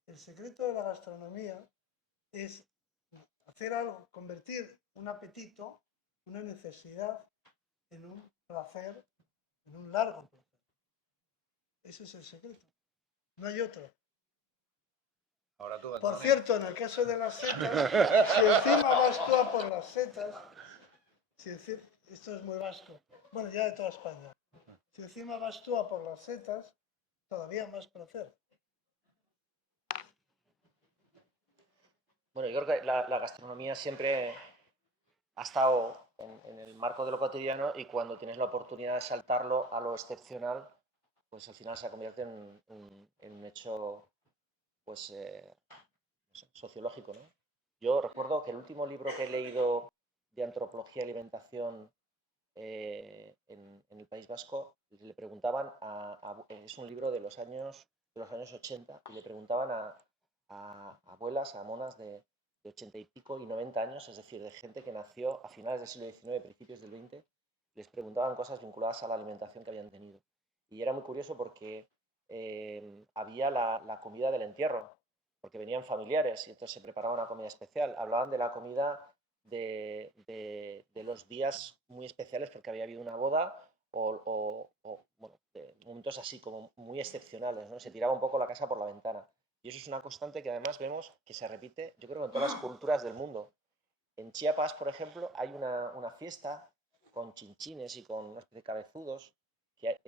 el secreto de la gastronomía es hacer algo, convertir un apetito, una necesidad, en un placer, en un largo placer. Ese es el secreto. No hay otro. Ahora tú, Por Andoni. cierto, en el caso de las setas, si encima vas tú a por las setas, esto es muy vasco, bueno, ya de toda España, si encima vas tú a por las setas, todavía más placer. Bueno, yo creo que la gastronomía siempre ha estado en el marco de lo cotidiano y cuando tienes la oportunidad de saltarlo a lo excepcional, pues al final se convierte en un hecho pues, no sé, sociológico, ¿no? Yo recuerdo que el último libro que he leído de antropología y alimentación en el País Vasco, le preguntaban es un libro de los años 80, y le preguntaban a abuelas, a monas de 80 y pico y 90 años, es decir, de gente que nació a finales del siglo XIX, principios del XX, les preguntaban cosas vinculadas a la alimentación que habían tenido. Y era muy curioso porque había la comida del entierro, porque venían familiares y entonces se preparaba una comida especial. Hablaban de la comida de los días muy especiales porque había habido una boda o bueno, de momentos así como muy excepcionales, ¿no? Se tiraba un poco la casa por la ventana. Y eso es una constante que además vemos que se repite, yo creo, en todas las culturas del mundo. En Chiapas, por ejemplo, hay una fiesta con chinchines y con una especie de cabezudos, que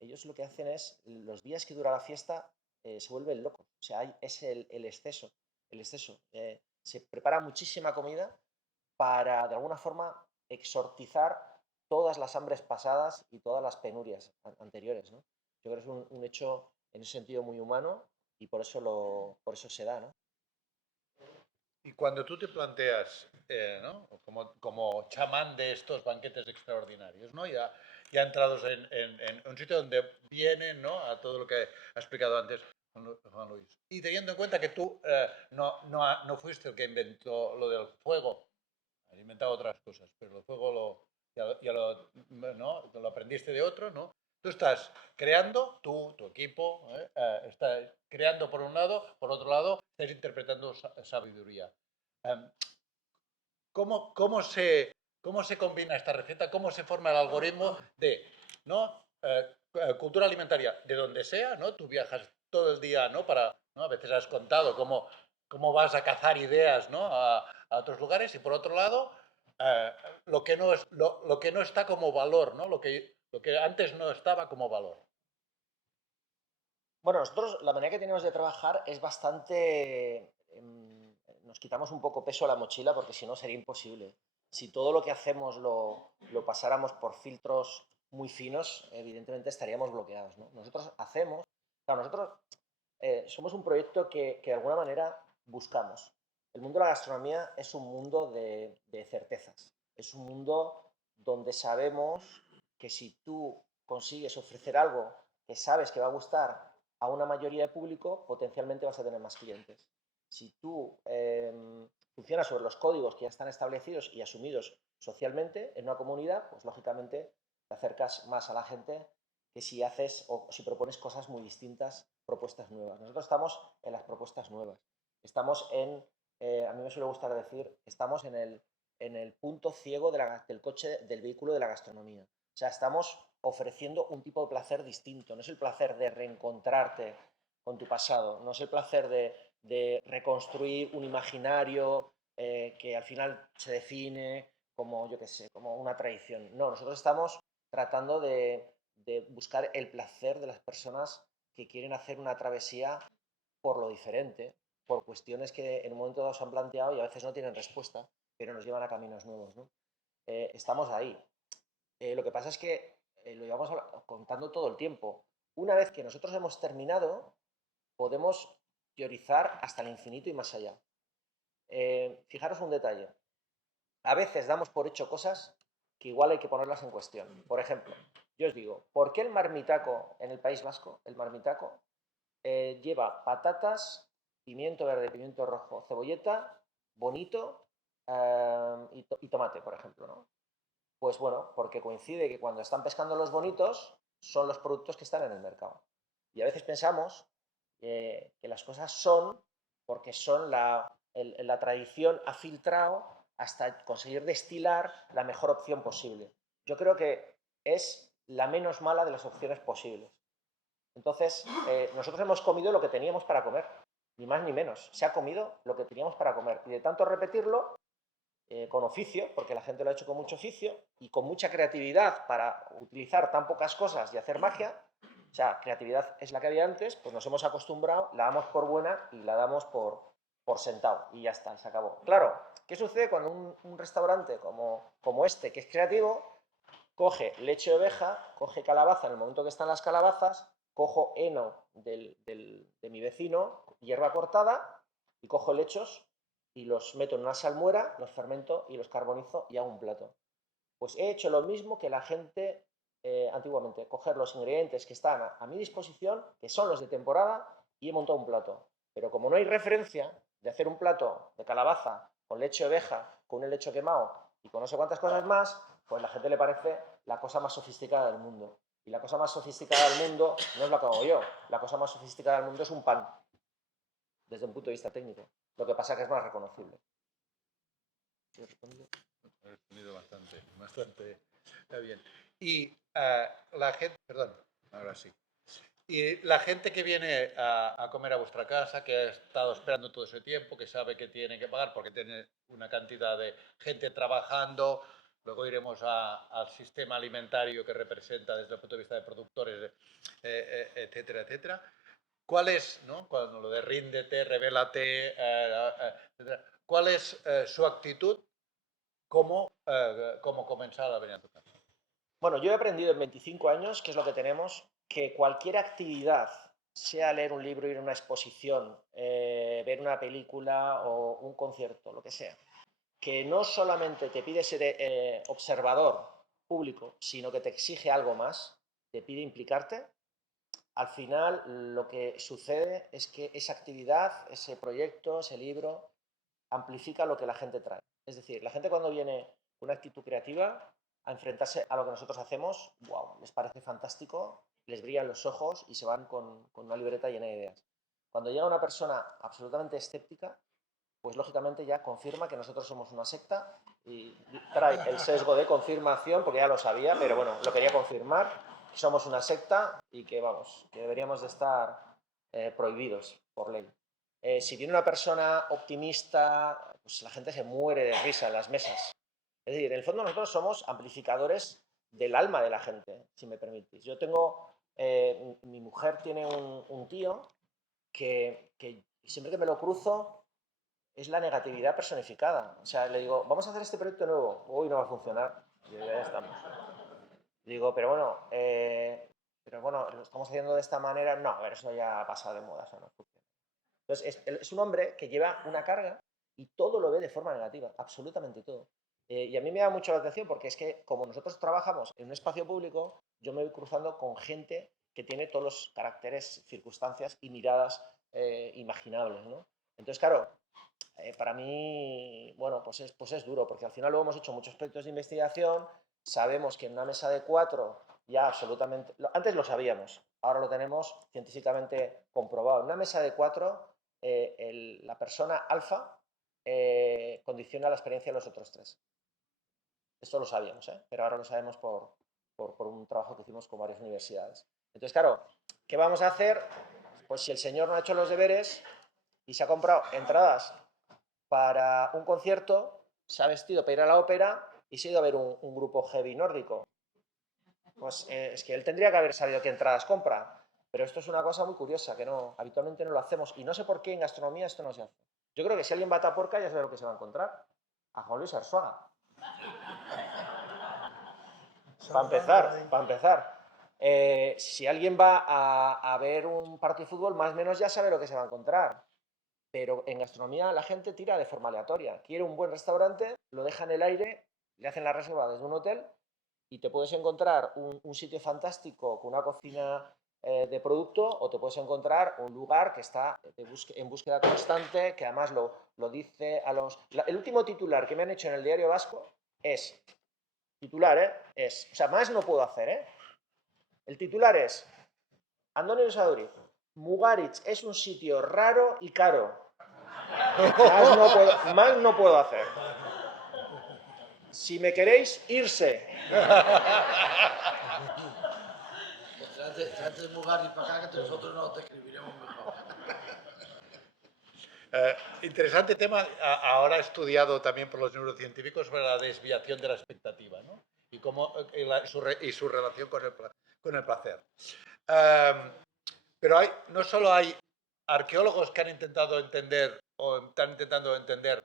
ellos lo que hacen es, los días que dura la fiesta, se vuelven locos. O sea, es el exceso. El exceso. Se prepara muchísima comida para, de alguna forma, exorcizar todas las hambres pasadas y todas las penurias anteriores, ¿no? Yo creo que es un hecho en ese sentido muy humano y por eso se da, ¿no? Y cuando tú te planteas, ¿no? como chamán de estos banquetes extraordinarios, ¿no? Ya entrados en un sitio donde vienen, ¿no? A todo lo que ha explicado antes Juan Luis. Y teniendo en cuenta que tú no fuiste el que inventó lo del fuego, has inventado otras cosas, pero el fuego ¿no? Lo aprendiste de otro, ¿no? Tú estás creando, tu equipo, está creando por un lado, por otro lado, estás interpretando sabiduría. ¿Cómo se combina esta receta? ¿Cómo se forma el algoritmo de, ¿no? Cultura alimentaria, de donde sea, ¿no? Tú viajas todo el día, ¿no? ¿no? A veces has contado cómo vas a cazar ideas, ¿no? A otros lugares y por otro lado, lo que no está como valor, ¿no? Lo que antes no estaba como valor. Bueno, nosotros la manera que tenemos de trabajar es bastante... nos quitamos un poco peso a la mochila porque si no sería imposible. Si todo lo que hacemos lo pasáramos por filtros muy finos, evidentemente estaríamos bloqueados, ¿no? Nosotros somos un proyecto que de alguna manera buscamos. El mundo de la gastronomía es un mundo de certezas. Es un mundo donde sabemos que si tú consigues ofrecer algo que sabes que va a gustar a una mayoría de público, potencialmente vas a tener más clientes. Si tú funcionas sobre los códigos que ya están establecidos y asumidos socialmente en una comunidad, pues lógicamente te acercas más a la gente que si haces o si propones cosas muy distintas, propuestas nuevas. Nosotros estamos en las propuestas nuevas. Estamos a mí me suele gustar decir, estamos en el punto ciego del coche, del vehículo de la gastronomía. O sea, estamos ofreciendo un tipo de placer distinto. No es el placer de reencontrarte con tu pasado, no es el placer de reconstruir un imaginario que al final se define como, yo qué sé, como una tradición. No, nosotros estamos tratando de buscar el placer de las personas que quieren hacer una travesía por lo diferente, por cuestiones que en un momento dado se han planteado y a veces no tienen respuesta, pero nos llevan a caminos nuevos, ¿no? Estamos ahí. Lo que pasa es que lo llevamos contando todo el tiempo. Una vez que nosotros hemos terminado, podemos teorizar hasta el infinito y más allá. Fijaros un detalle. A veces damos por hecho cosas que igual hay que ponerlas en cuestión. Por ejemplo, yo os digo, ¿por qué el marmitaco en el País Vasco, el marmitaco, lleva patatas, pimiento verde, pimiento rojo, cebolleta, bonito y tomate, por ejemplo, ¿no? Pues bueno, porque coincide que cuando están pescando los bonitos son los productos que están en el mercado. Y a veces pensamos que las cosas son porque son la tradición ha filtrado hasta conseguir destilar la mejor opción posible. Yo creo que es la menos mala de las opciones posibles. Entonces, nosotros hemos comido lo que teníamos para comer, ni más ni menos. Se ha comido lo que teníamos para comer. Y de tanto repetirlo, con oficio, porque la gente lo ha hecho con mucho oficio, y con mucha creatividad para utilizar tan pocas cosas y hacer magia, o sea, creatividad es la que había antes, pues nos hemos acostumbrado, la damos por buena y la damos por sentado, y ya está, y se acabó. Claro, ¿qué sucede cuando un restaurante como este, que es creativo, coge leche de oveja, coge calabaza en el momento que están las calabazas, cojo heno de mi vecino, hierba cortada, y cojo lechos y los meto en una salmuera, los fermento y los carbonizo y hago un plato. Pues he hecho lo mismo que la gente antiguamente, coger los ingredientes que están a mi disposición, que son los de temporada, y he montado un plato. Pero como no hay referencia de hacer un plato de calabaza con leche de oveja, con un helecho quemado y con no sé cuántas cosas más, pues a la gente le parece la cosa más sofisticada del mundo. Y la cosa más sofisticada del mundo no es lo que hago yo. La cosa más sofisticada del mundo es un pan, desde un punto de vista técnico. Lo que pasa es que es más reconocible. He respondido bastante. Está bien. Y la gente, perdón, ahora sí. Y la gente que viene a comer a vuestra casa, que ha estado esperando todo ese tiempo, que sabe que tiene que pagar porque tiene una cantidad de gente trabajando, luego iremos al sistema alimentario que representa desde el punto de vista de productores, etcétera, etcétera. ¿Cuál es, ¿no? Cuando lo de ríndete, revélate, etcétera, cuál es su actitud como comensal a venir a tu casa? Bueno, yo he aprendido en 25 años, que es lo que tenemos, que cualquier actividad, sea leer un libro, ir a una exposición, ver una película o un concierto, lo que sea, que no solamente te pide ser observador público, sino que te exige algo más, te pide implicarte, al final lo que sucede es que esa actividad, ese proyecto, ese libro, amplifica lo que la gente trae. Es decir, la gente cuando viene con una actitud creativa a enfrentarse a lo que nosotros hacemos, wow, les parece fantástico, les brillan los ojos y se van con una libreta llena de ideas. Cuando llega una persona absolutamente escéptica, pues lógicamente ya confirma que nosotros somos una secta y trae el sesgo de confirmación, porque ya lo sabía, pero bueno, lo quería confirmar, que somos una secta y que, vamos, que deberíamos de estar prohibidos por ley. Si viene una persona optimista, pues la gente se muere de risa en las mesas. Es decir, en el fondo nosotros somos amplificadores del alma de la gente, si me permitís. Yo tengo, mi mujer tiene un tío que siempre que me lo cruzo es la negatividad personificada. O sea, le digo, vamos a hacer este proyecto nuevo. Uy, no va a funcionar. Y yo, ya estamos. Digo, pero bueno, lo estamos haciendo de esta manera. No, a ver, eso ya ha pasado de moda, eso no funciona. Entonces, es un hombre que lleva una carga y todo lo ve de forma negativa, absolutamente todo. Y a mí me da mucho la atención porque es que como nosotros trabajamos en un espacio público, yo me voy cruzando con gente que tiene todos los caracteres, circunstancias y miradas imaginables, ¿no? Entonces, claro, para mí, bueno, pues es duro, porque al final luego hemos hecho muchos proyectos de investigación, sabemos que en una mesa de 4 ya absolutamente, antes lo sabíamos, ahora lo tenemos científicamente comprobado. En una mesa de 4, la persona alfa condiciona la experiencia de los otros 3. Esto lo sabíamos, ¿eh? Pero ahora lo sabemos por un trabajo que hicimos con varias universidades. Entonces, claro, ¿qué vamos a hacer? Pues si el señor no ha hecho los deberes y se ha comprado entradas para un concierto, se ha vestido para ir a la ópera y se ha ido a ver un grupo heavy nórdico. Pues es que él tendría que haber sabido qué entradas compra. Pero esto es una cosa muy curiosa, que no, habitualmente no lo hacemos. Y no sé por qué en gastronomía esto no se hace. Yo creo que si alguien va a Taporca ya sabe lo que se va a encontrar. A Juan Luis Arzuaga. Para empezar, para empezar. Si alguien va a ver un partido de fútbol, más o menos ya sabe lo que se va a encontrar. Pero en gastronomía la gente tira de forma aleatoria. Quiere un buen restaurante, lo deja en el aire, le hacen la reserva desde un hotel y te puedes encontrar un sitio fantástico con una cocina de producto o te puedes encontrar un lugar que está en búsqueda constante, que además lo dice a los... El último titular que me han hecho en el Diario Vasco es... Titular, ¿eh? Es... O sea, más no puedo hacer, ¿eh? El titular es... Andoni Saduriz, Mugaritz es un sitio raro y caro. Más no puedo hacer. Si me queréis, irse. Trate de Mugaritz para acá que nosotros no te escribiremos mejor. Interesante tema, ahora estudiado también por los neurocientíficos sobre la desviación de la expectativa, ¿no? Y, cómo, y su relación con el placer. Pero no solo hay arqueólogos que han intentado entender o están intentando entender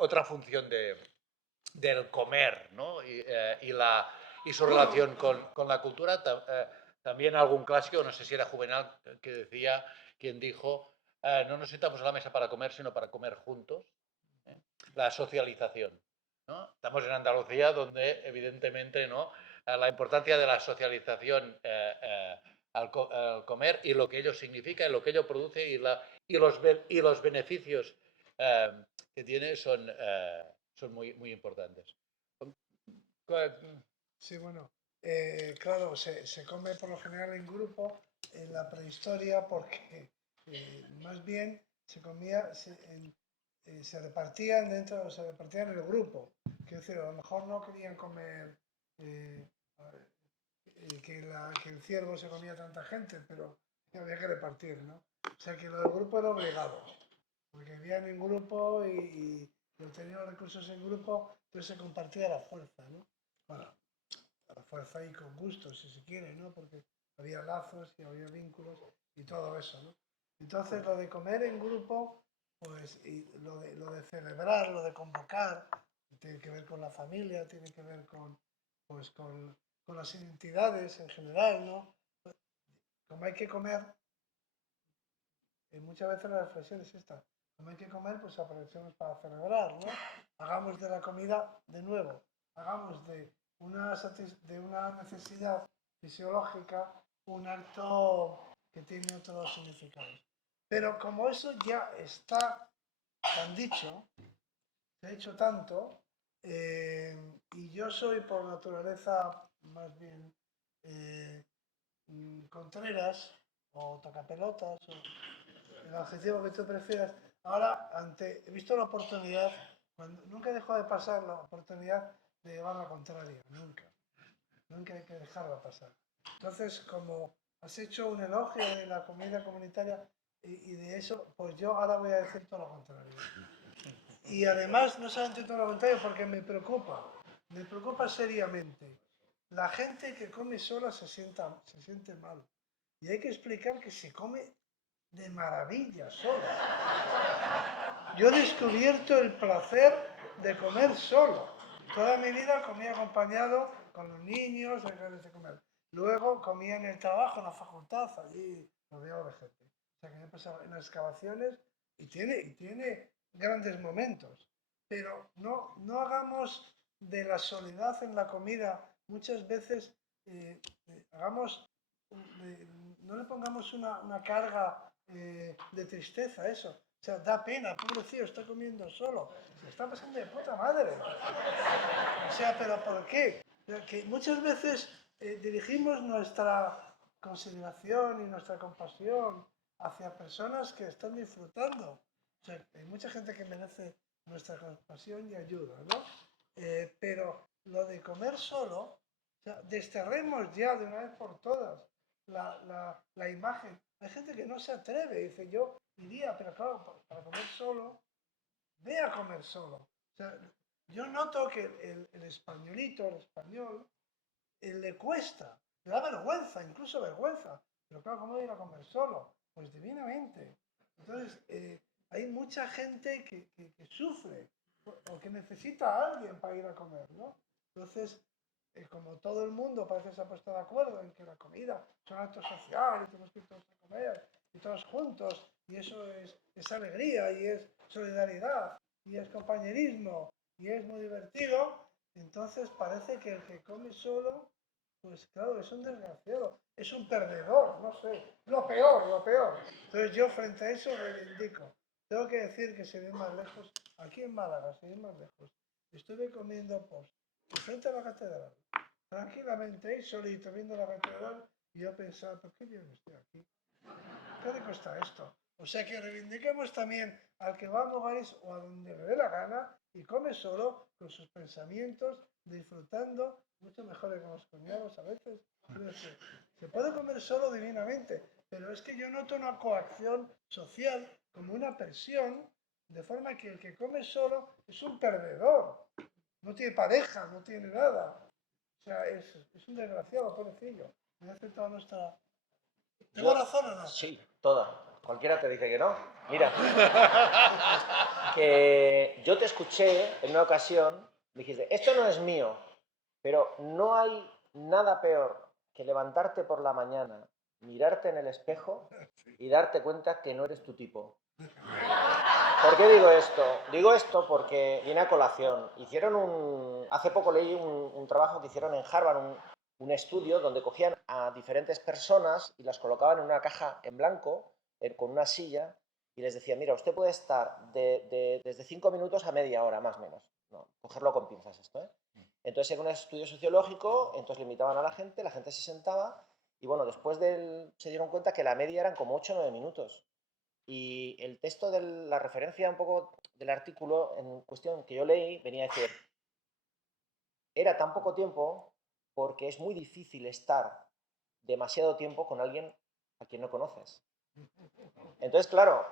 otra función del comer, ¿no? Y su relación con la cultura. También algún clásico, no sé si era Juvenal, que decía, quien dijo, no nos sentamos a la mesa para comer, sino para comer juntos. La socialización, ¿no? Estamos en Andalucía, donde evidentemente, ¿no?, la importancia de la socialización al comer y lo que ello significa, y lo que ello produce y los beneficios que tiene son muy, muy importantes. Sí, bueno, claro, se come por lo general en grupo en la prehistoria porque más bien se comía, se repartían se repartían en el grupo. Quiero decir, a lo mejor no querían comer que el ciervo se comía tanta gente, pero había que repartir, ¿no? O sea que lo del grupo era obligado, porque vivían en grupo y obtenían los recursos en grupo, entonces se compartía la fuerza, ¿no? Bueno, a la fuerza y con gusto, si se quiere, ¿no? Porque había lazos y había vínculos y todo eso, ¿no? Entonces, lo de comer en grupo, pues, y lo de celebrar, lo de convocar, tiene que ver con la familia, tiene que ver con, pues, con con las entidades en general, ¿no? Como hay que comer, muchas veces la reflexión es esta, como hay que comer, pues aprovechemos para celebrar, ¿no? Hagamos de la comida, de nuevo, hagamos de una necesidad fisiológica un acto que tiene otros significados. Pero como eso ya está tan dicho, se ha dicho tanto, y yo soy por naturaleza más bien contreras o tocapelotas, o el adjetivo que tú prefieras. Ahora, he visto la oportunidad, nunca dejo de pasar la oportunidad de llevar la contraria, nunca. Nunca hay que dejarla pasar. Entonces, como has hecho un elogio de la comida comunitaria y de eso, pues yo ahora voy a decir todo lo contrario. Y además, no solamente todo lo contrario, porque me preocupa seriamente. La gente que come sola se siente mal. Y hay que explicar que se come de maravilla sola. Yo he descubierto el placer de comer solo. Toda mi vida comía acompañado con los niños, de comer. Luego comía en el trabajo, en la facultad, allí rodeado de gente. O sea que he pasado en las excavaciones y tiene grandes momentos. Pero no hagamos de la soledad en la comida, muchas veces no le pongamos una carga de tristeza a eso. O sea, da pena, pobrecillo, está comiendo solo. Se está pasando de puta madre. O sea, ¿pero por qué? Que muchas veces dirigimos nuestra consideración y nuestra compasión hacia personas que están disfrutando. O sea, hay mucha gente que merece nuestra compasión y ayuda, ¿no? Pero lo de comer solo, o sea, desterremos ya de una vez por todas la imagen. Hay gente que no se atreve, dice, yo iría, pero claro, para comer solo, ve a comer solo. O sea, yo noto que el españolito, el español, le cuesta, le da vergüenza, incluso vergüenza. Pero claro, ¿cómo ir a comer solo? Pues divinamente. Entonces, hay mucha gente que sufre o que necesita a alguien para ir a comer, ¿no? Entonces, como todo el mundo parece que se ha puesto de acuerdo en que la comida es un acto social y tenemos que ir todos a comer y todos juntos, y eso es alegría y es solidaridad y es compañerismo y es muy divertido, entonces parece que el que come solo, pues claro, es un desgraciado, es un perdedor, no sé, lo peor, lo peor. Entonces yo frente a eso reivindico. Tengo que decir que sin ir más lejos, aquí en Málaga, sin ir más lejos, estuve comiendo post frente a la catedral, tranquilamente ahí solito viendo la catedral, y yo pensaba, ¿por qué yo no estoy aquí? ¿Qué le cuesta esto? O sea que reivindiquemos también al que va a lugares o a donde le dé la gana y come solo con sus pensamientos, disfrutando, mucho mejor que con los cuñados a veces. Se puede comer solo divinamente, pero es que yo noto una coacción social como una presión, de forma que el que come solo es un perdedor. No tiene pareja, no tiene nada. O sea, es un desgraciado, pobrecillo. Me hace toda nuestra... ¿Tengo razón o no? Sí, toda. Cualquiera te dice que no. Mira, que yo te escuché en una ocasión, dijiste, esto no es mío, pero no hay nada peor que levantarte por la mañana, mirarte en el espejo y darte cuenta que no eres tu tipo. ¿Por qué digo esto? Digo esto porque viene a colación. Hace poco leí un trabajo que hicieron en Harvard, un estudio donde cogían a diferentes personas y las colocaban en una caja en blanco, con una silla, y les decían, mira, usted puede estar desde 5 minutos a media hora, más o menos. No, cogerlo con pinzas esto, ¿eh? Entonces era un estudio sociológico, entonces le invitaban a la gente se sentaba, y bueno, se dieron cuenta que la media eran como 8 o 9 minutos. Y el texto de la referencia un poco del artículo en cuestión que yo leí venía a decir, era tan poco tiempo porque es muy difícil estar demasiado tiempo con alguien a quien no conoces. Entonces, claro,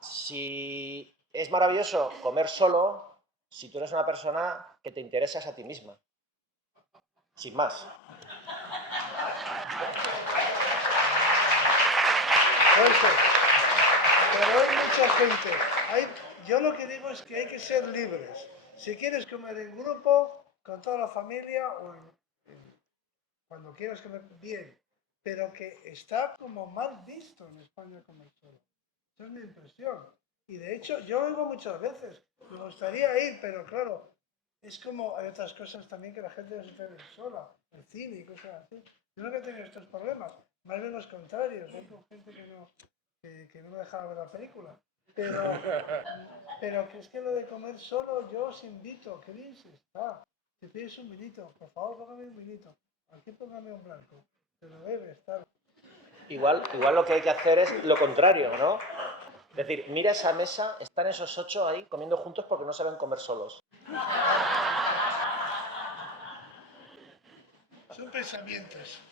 si es maravilloso comer solo, si tú eres una persona que te interesas a ti misma. Sin más. Pero hay mucha gente. Yo lo que digo es que hay que ser libres. Si quieres comer en grupo, con toda la familia o cuando quieras comer bien, pero que está como mal visto en España comer solo. Esa es mi impresión. Y de hecho, yo lo digo muchas veces, me gustaría ir, pero claro, es como hay otras cosas también que la gente no se puede ir sola, el cine y cosas así. Yo nunca he tenido estos problemas, más bien los contrarios. Hay gente que no me dejaba ver la película. Pero, pero que es que lo de comer solo, yo os invito, que bien se está. Si pides un vinito, por favor, póngame un vinito. Aquí póngame un blanco. Se lo bebes, tal. Igual lo que hay que hacer es lo contrario, ¿no? Es decir, mira esa mesa, están esos 8 ahí comiendo juntos porque no saben comer solos. Son pensamientos.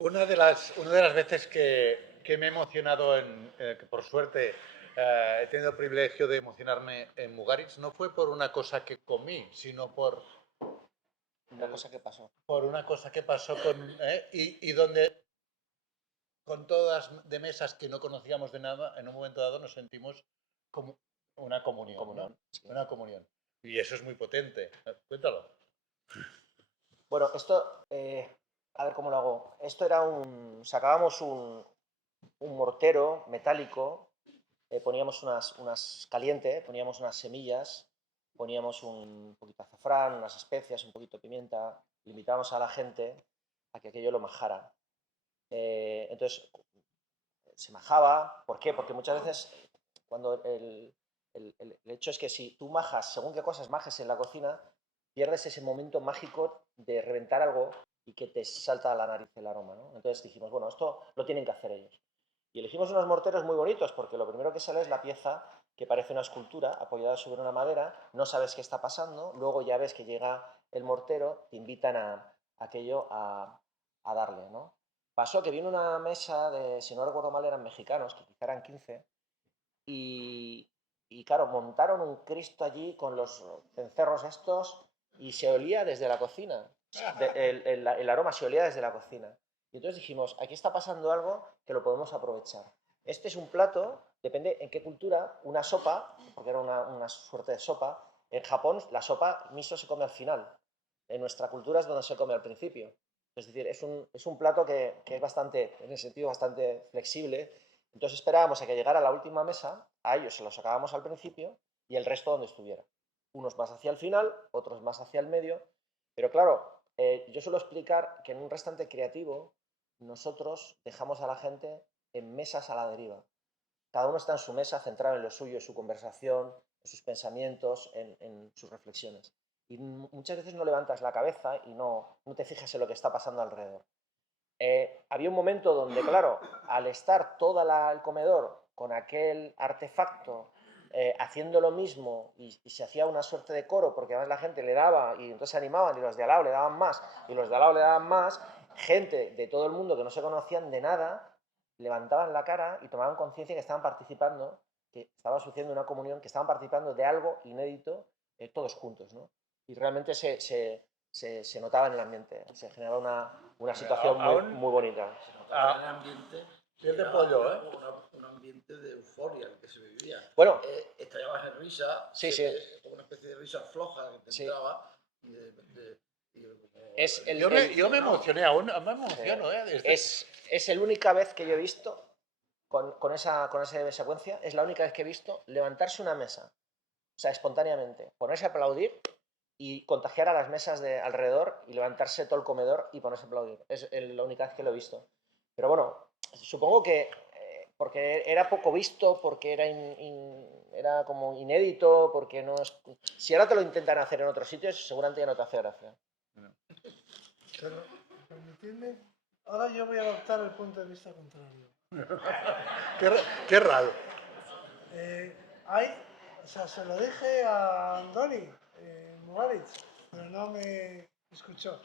Una de las veces que me he emocionado, que por suerte he tenido el privilegio de emocionarme en Mugaritz, no fue por una cosa que comí, sino por Una cosa que pasó. una cosa que pasó y donde con todas de mesas que no conocíamos de nada, en un momento dado nos sentimos como una comunión. Comunión, ¿no? sí. Una comunión. Y eso es muy potente. Cuéntalo. Bueno, esto, a ver cómo lo hago. Esto era sacábamos un mortero metálico, poníamos unas caliente, poníamos unas semillas, poníamos un poquito de azafrán, unas especias, un poquito de pimienta, invitábamos a la gente a que aquello lo majara. Entonces, se majaba. ¿Por qué? Porque muchas veces cuando el hecho es que si tú majas, según qué cosas majes en la cocina, pierdes ese momento mágico de reventar algo y que te salta a la nariz el aroma, ¿no? Entonces dijimos, bueno, esto lo tienen que hacer ellos. Y elegimos unos morteros muy bonitos porque lo primero que sale es la pieza que parece una escultura apoyada sobre una madera, no sabes qué está pasando, luego ya ves que llega el mortero, te invitan a aquello a darle, ¿no? Pasó que vino una mesa de, si no recuerdo mal, eran mexicanos, que quizá eran 15, y claro, montaron un Cristo allí con los cencerros estos y se olía desde la cocina. El aroma se olía desde la cocina. Y entonces dijimos, aquí está pasando algo que lo podemos aprovechar. Este es un plato, depende en qué cultura, una sopa, porque era una suerte de sopa. En Japón la sopa miso se come al final. En nuestra cultura es donde se come al principio. Es decir, es un plato que es bastante, en ese sentido, bastante flexible. Entonces esperábamos a que llegara la última mesa, a ellos se los sacábamos al principio y el resto donde estuviera. Unos más hacia el final, otros más hacia el medio. Pero claro, yo suelo explicar que en un restaurante creativo nosotros dejamos a la gente en mesas a la deriva. Cada uno está en su mesa, centrado en lo suyo, en su conversación, en sus pensamientos, en sus reflexiones. Y muchas veces no levantas la cabeza y no te fijas en lo que está pasando alrededor. Había un momento donde, claro, al estar todo el comedor con aquel artefacto haciendo lo mismo y se hacía una suerte de coro, porque además la gente le daba y entonces se animaban y los de al lado le daban más y los de al lado le daban más, gente de todo el mundo que no se conocían de nada levantaban la cara y tomaban conciencia que estaban participando, que estaba sucediendo una comunión, que estaban participando de algo inédito todos juntos, ¿no? Y realmente se notaba en el ambiente, se generaba una situación muy bonita. Se notaba en el ambiente. Piel de Era pollo, un ambiente de euforia el que se vivía. Bueno, Estallabas en risa, sí. una especie de risa floja que te Sí. entraba y de repente... Es Yo me emocioné, aún me emociono. Es la única vez que yo he visto, con esa secuencia, es la única vez que he visto levantarse una mesa, o sea, espontáneamente, ponerse a aplaudir y contagiar a las mesas de alrededor y levantarse todo el comedor y ponerse a aplaudir. Es la única vez que lo he visto. Pero bueno, supongo que porque era poco visto, porque era como inédito, porque no es... Si ahora te lo intentan hacer en otros sitios, seguramente ya no te hace gracia. Pero, permitidme, ahora yo voy a adoptar el punto de vista contrario. Qué raro. O sea, se lo dije a Andoni en Mugaritz, pero no me escuchó.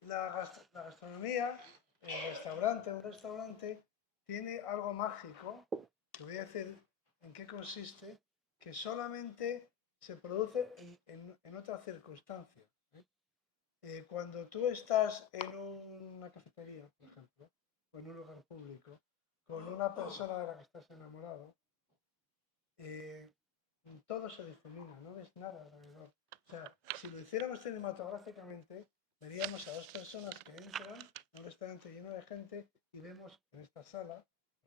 La gastronomía, un restaurante, tiene algo mágico, que voy a decir en qué consiste, que solamente se produce en otras circunstancias. Cuando tú estás en una cafetería, por ejemplo, o en un lugar público, con una persona de la que estás enamorado, todo se difumina, no ves nada alrededor. O sea, si lo hiciéramos cinematográficamente, veríamos a dos personas que entran a un restaurante lleno de gente y vemos en esta sala,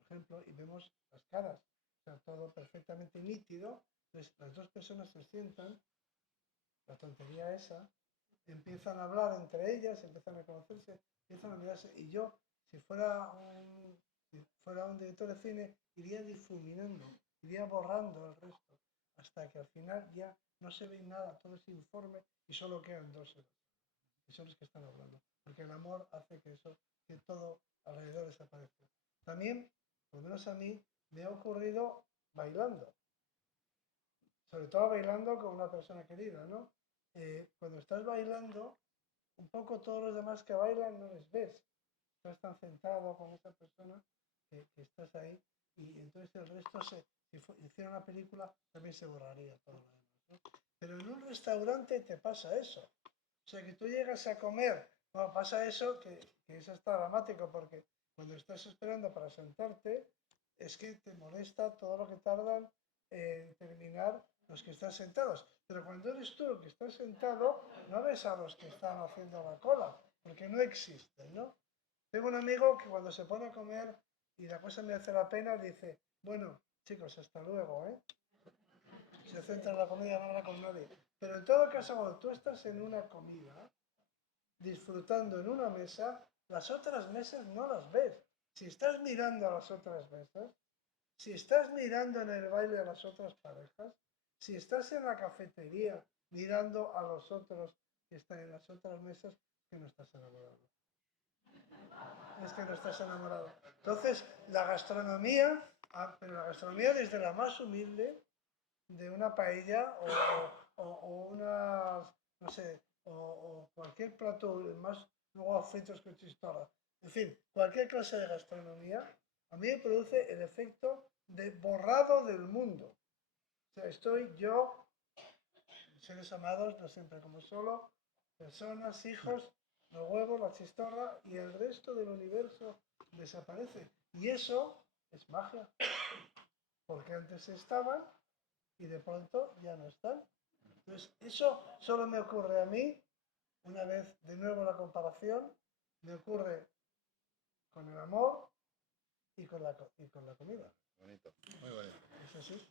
por ejemplo, y vemos las caras, o sea, todo perfectamente nítido. Entonces, las dos personas se sientan, la tontería esa, empiezan a hablar entre ellas, empiezan a conocerse, empiezan a mirarse, y yo, si fuera un director de cine, iría difuminando, iría borrando el resto, hasta que al final ya no se ve nada, todo es informe y solo quedan dos seres, y son los que están hablando, porque el amor hace que todo alrededor desaparezca. También, por lo menos a mí, me ha ocurrido bailando, sobre todo bailando con una persona querida, ¿no? Cuando estás bailando, un poco todos los demás que bailan no les ves, estás tan centrado con esa persona que estás ahí, y entonces el resto, si hiciera una película, también se borraría todo lo demás, ¿no? Pero en un restaurante te pasa eso. O sea, que tú llegas a comer, bueno, pasa eso, que eso está dramático, porque cuando estás esperando para sentarte, es que te molesta todo lo que tardan en terminar los que están sentados. Pero cuando eres tú el que estás sentado, no ves a los que están haciendo la cola, porque no existen, ¿no? Tengo un amigo que cuando se pone a comer y la cosa me hace la pena, dice, bueno, chicos, hasta luego, ¿eh? Se centra en la comida, no habla con nadie. Pero en todo caso, cuando tú estás en una comida, disfrutando en una mesa, las otras mesas no las ves. Si estás mirando a las otras mesas, si estás mirando en el baile a las otras parejas, si estás en la cafetería mirando a los otros que están en las otras mesas, que no estás enamorado. Es que no estás enamorado. Entonces, la gastronomía, pero la gastronomía desde la más humilde, de una paella o unas, no sé, o cualquier plato más, luego fritos con chistorra. En fin, cualquier clase de gastronomía, a mí me produce el efecto de borrado del mundo. O sea, estoy yo, seres amados, no siempre como solo, personas, hijos, los huevos, la chistorra y el resto del universo desaparece. Y eso es magia, porque antes estaban y de pronto ya no están. Entonces, eso solo me ocurre a mí, una vez de nuevo la comparación, me ocurre con el amor y con la comida. Bonito, muy bonito. Es así.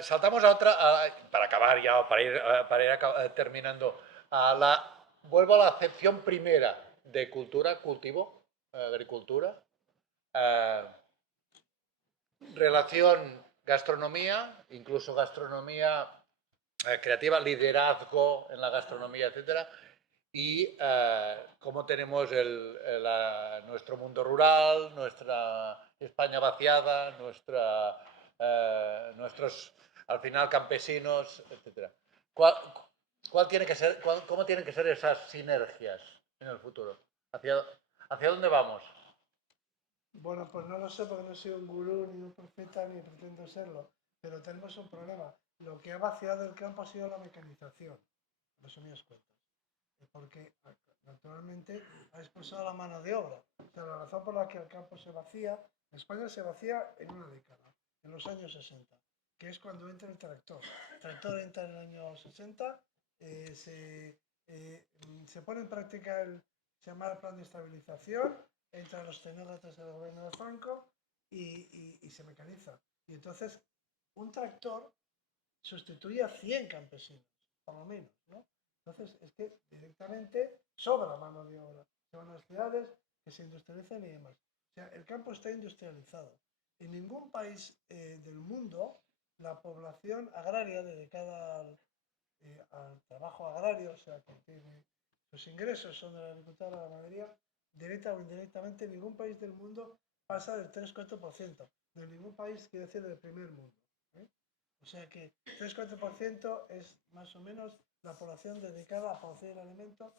Saltamos a otra, para acabar ya, para ir terminando. Vuelvo a la acepción primera de cultura, cultivo, agricultura. Relación gastronomía, incluso gastronomía creativa, liderazgo en la gastronomía, etcétera, y cómo tenemos nuestro mundo rural, nuestra España vaciada, nuestros, al final, campesinos, etcétera. ¿Cómo tienen que ser esas sinergias en el futuro? ¿Hacia dónde vamos? Bueno, pues no lo sé porque no soy un gurú ni un profeta ni pretendo serlo, pero tenemos un problema. Lo que ha vaciado el campo ha sido la mecanización, en resumidas cuentas. Porque naturalmente ha expulsado la mano de obra. O sea, la razón por la que el campo se vacía, en España se vacía en una década, en los años 60, que es cuando entra el tractor. El tractor entra en el año 60, se pone en práctica se llama el plan de estabilización, entran los tecnócratas del gobierno de Franco y se mecaniza. Y entonces un tractor sustituye a 100 campesinos, por lo menos, ¿no? Entonces es que directamente sobra mano de obra. Se van a las ciudades que se industrializan y demás. O sea, el campo está industrializado. En ningún país del mundo la población agraria dedicada al trabajo agrario, o sea, que tiene sus ingresos son de la agricultura, la ganadería, directa o indirectamente, en ningún país del mundo pasa del 3-4%. De ningún país, quiere decir, del primer mundo. ¿eh? O sea que 3-4% es más o menos la población dedicada a producir el alimento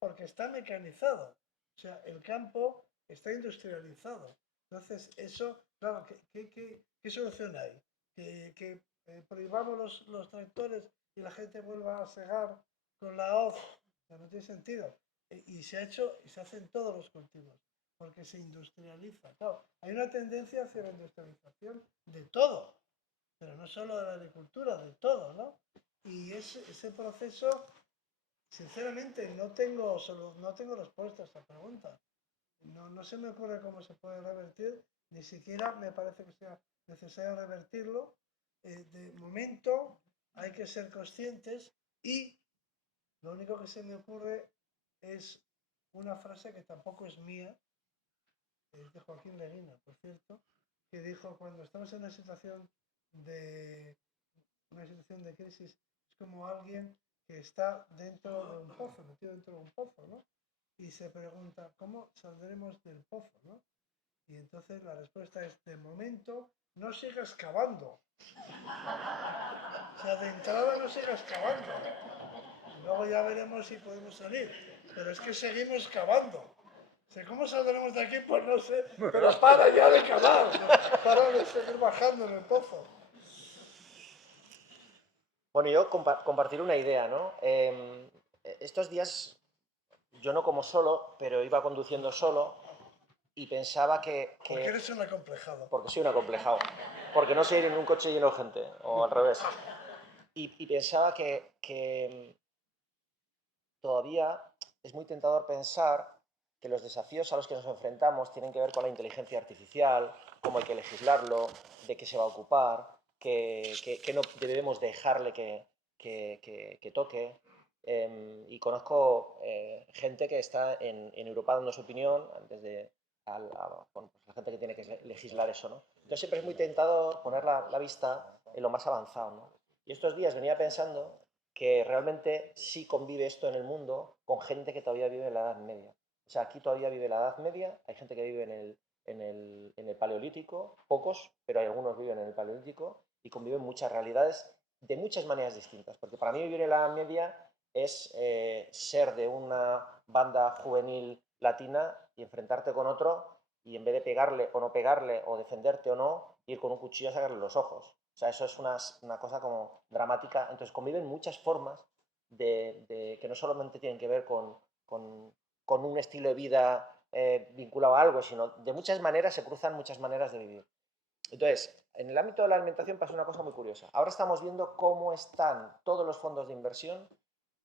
porque está mecanizado. O sea, el campo está industrializado. Entonces, eso, claro, ¿qué solución hay? ¿Que prohibamos los tractores y la gente vuelva a segar con la hoz? O sea, no tiene sentido. Y se ha hecho y se hacen todos los cultivos porque se industrializa. Claro, hay una tendencia hacia la industrialización de todo, pero no solo de la agricultura, de todo, ¿no? Y ese proceso, sinceramente, no tengo respuesta a esta pregunta. No se me ocurre cómo se puede revertir, ni siquiera me parece que sea necesario revertirlo. De momento hay que ser conscientes y lo único que se me ocurre es una frase que tampoco es mía, es de Joaquín Leguina, por cierto, que dijo: cuando estamos en una situación de crisis, es como alguien que está dentro de un pozo, metido dentro de un pozo, ¿no? Y se pregunta, ¿cómo saldremos del pozo, ¿no? Y entonces la respuesta es: de momento, no sigas cavando. O sea, de entrada no sigas cavando. Luego ya veremos si podemos salir. Pero es que seguimos cavando. O sea, ¿cómo saldremos de aquí? Pues no sé. Pero para ya de cavar. Para de seguir bajando en el pozo. Bueno, yo compartir una idea, ¿no? Estos días yo no como solo, pero iba conduciendo solo y pensaba Porque eres un acomplejado. Porque soy un acomplejado. Porque no sé ir en un coche lleno de gente, o al revés. Y pensaba que todavía es muy tentador pensar que los desafíos a los que nos enfrentamos tienen que ver con la inteligencia artificial, cómo hay que legislarlo, de qué se va a ocupar, que no debemos dejarle que toque. Y conozco gente que está en Europa dando su opinión antes de bueno, pues la gente que tiene que legislar eso, ¿no? Entonces siempre es muy tentador poner la vista en lo más avanzado, ¿no? Y estos días venía pensando que realmente sí convive esto en el mundo con gente que todavía vive en la Edad Media. O sea, aquí todavía vive la Edad Media, hay gente que vive en el Paleolítico, pocos, pero hay algunos viven en el Paleolítico y conviven muchas realidades de muchas maneras distintas. Porque para mí vivir en la Edad Media es ser de una banda juvenil latina y enfrentarte con otro y en vez de pegarle o no pegarle o defenderte o no, ir con un cuchillo a sacarle los ojos. O sea, eso es una cosa como dramática. Entonces conviven muchas formas que no solamente tienen que ver con un estilo de vida vinculado a algo, sino de muchas maneras se cruzan muchas maneras de vivir. Entonces, en el ámbito de la alimentación pasa una cosa muy curiosa. Ahora estamos viendo cómo están todos los fondos de inversión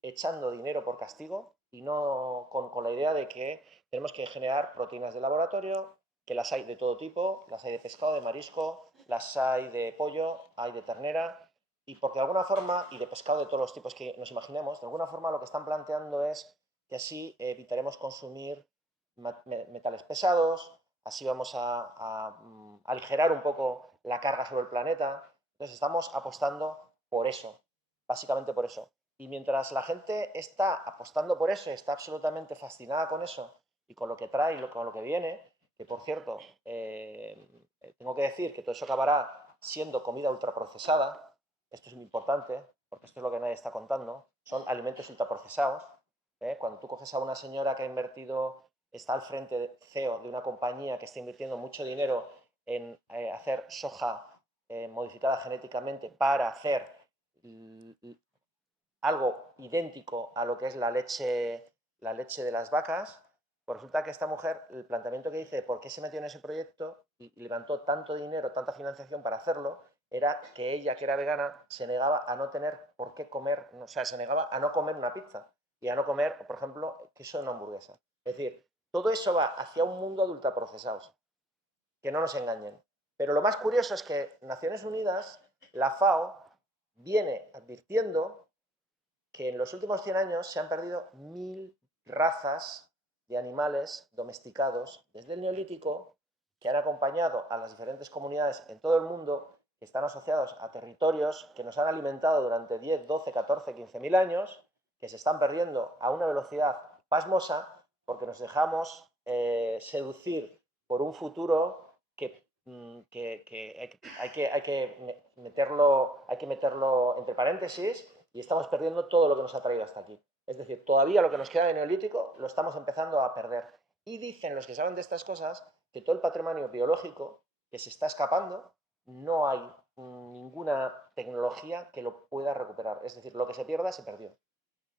echando dinero por castigo y no con la idea de que tenemos que generar proteínas de laboratorio, que las hay de todo tipo, las hay de pescado, de marisco, las hay de pollo, hay de ternera, y porque de alguna forma, y de pescado de todos los tipos que nos imaginemos, de alguna forma lo que están planteando es que así evitaremos consumir metales pesados, así vamos a aligerar un poco la carga sobre el planeta. Entonces estamos apostando por eso, básicamente por eso. Y mientras la gente está apostando por eso, está absolutamente fascinada con eso y con lo que trae y con lo que viene, que por cierto, tengo que decir que todo eso acabará siendo comida ultraprocesada. Esto es muy importante, porque esto es lo que nadie está contando. Son alimentos ultraprocesados. Cuando tú coges a una señora que ha invertido, está al frente de CEO de una compañía que está invirtiendo mucho dinero en hacer soja modificada genéticamente para hacer algo idéntico a lo que es la leche de las vacas, pues resulta que esta mujer, el planteamiento que dice de por qué se metió en ese proyecto y levantó tanto dinero, tanta financiación para hacerlo, era que ella, que era vegana, se negaba a no tener por qué comer, o sea, se negaba a no comer una pizza y a no comer, por ejemplo, queso en una hamburguesa. Es decir, todo eso va hacia un mundo de ultraprocesados, que no nos engañen. Pero lo más curioso es que Naciones Unidas, la FAO, viene advirtiendo que en los últimos 100 años se han perdido 1000 razas de animales domesticados desde el Neolítico que han acompañado a las diferentes comunidades en todo el mundo, que están asociados a territorios que nos han alimentado durante 10, 12, 14, 15.000 años, que se están perdiendo a una velocidad pasmosa porque nos dejamos seducir por un futuro que hay que meterlo entre paréntesis y estamos perdiendo todo lo que nos ha traído hasta aquí. Es decir, todavía lo que nos queda de Neolítico lo estamos empezando a perder. Y dicen los que saben de estas cosas que todo el patrimonio biológico que se está escapando, no hay ninguna tecnología que lo pueda recuperar. Es decir, lo que se pierda se perdió.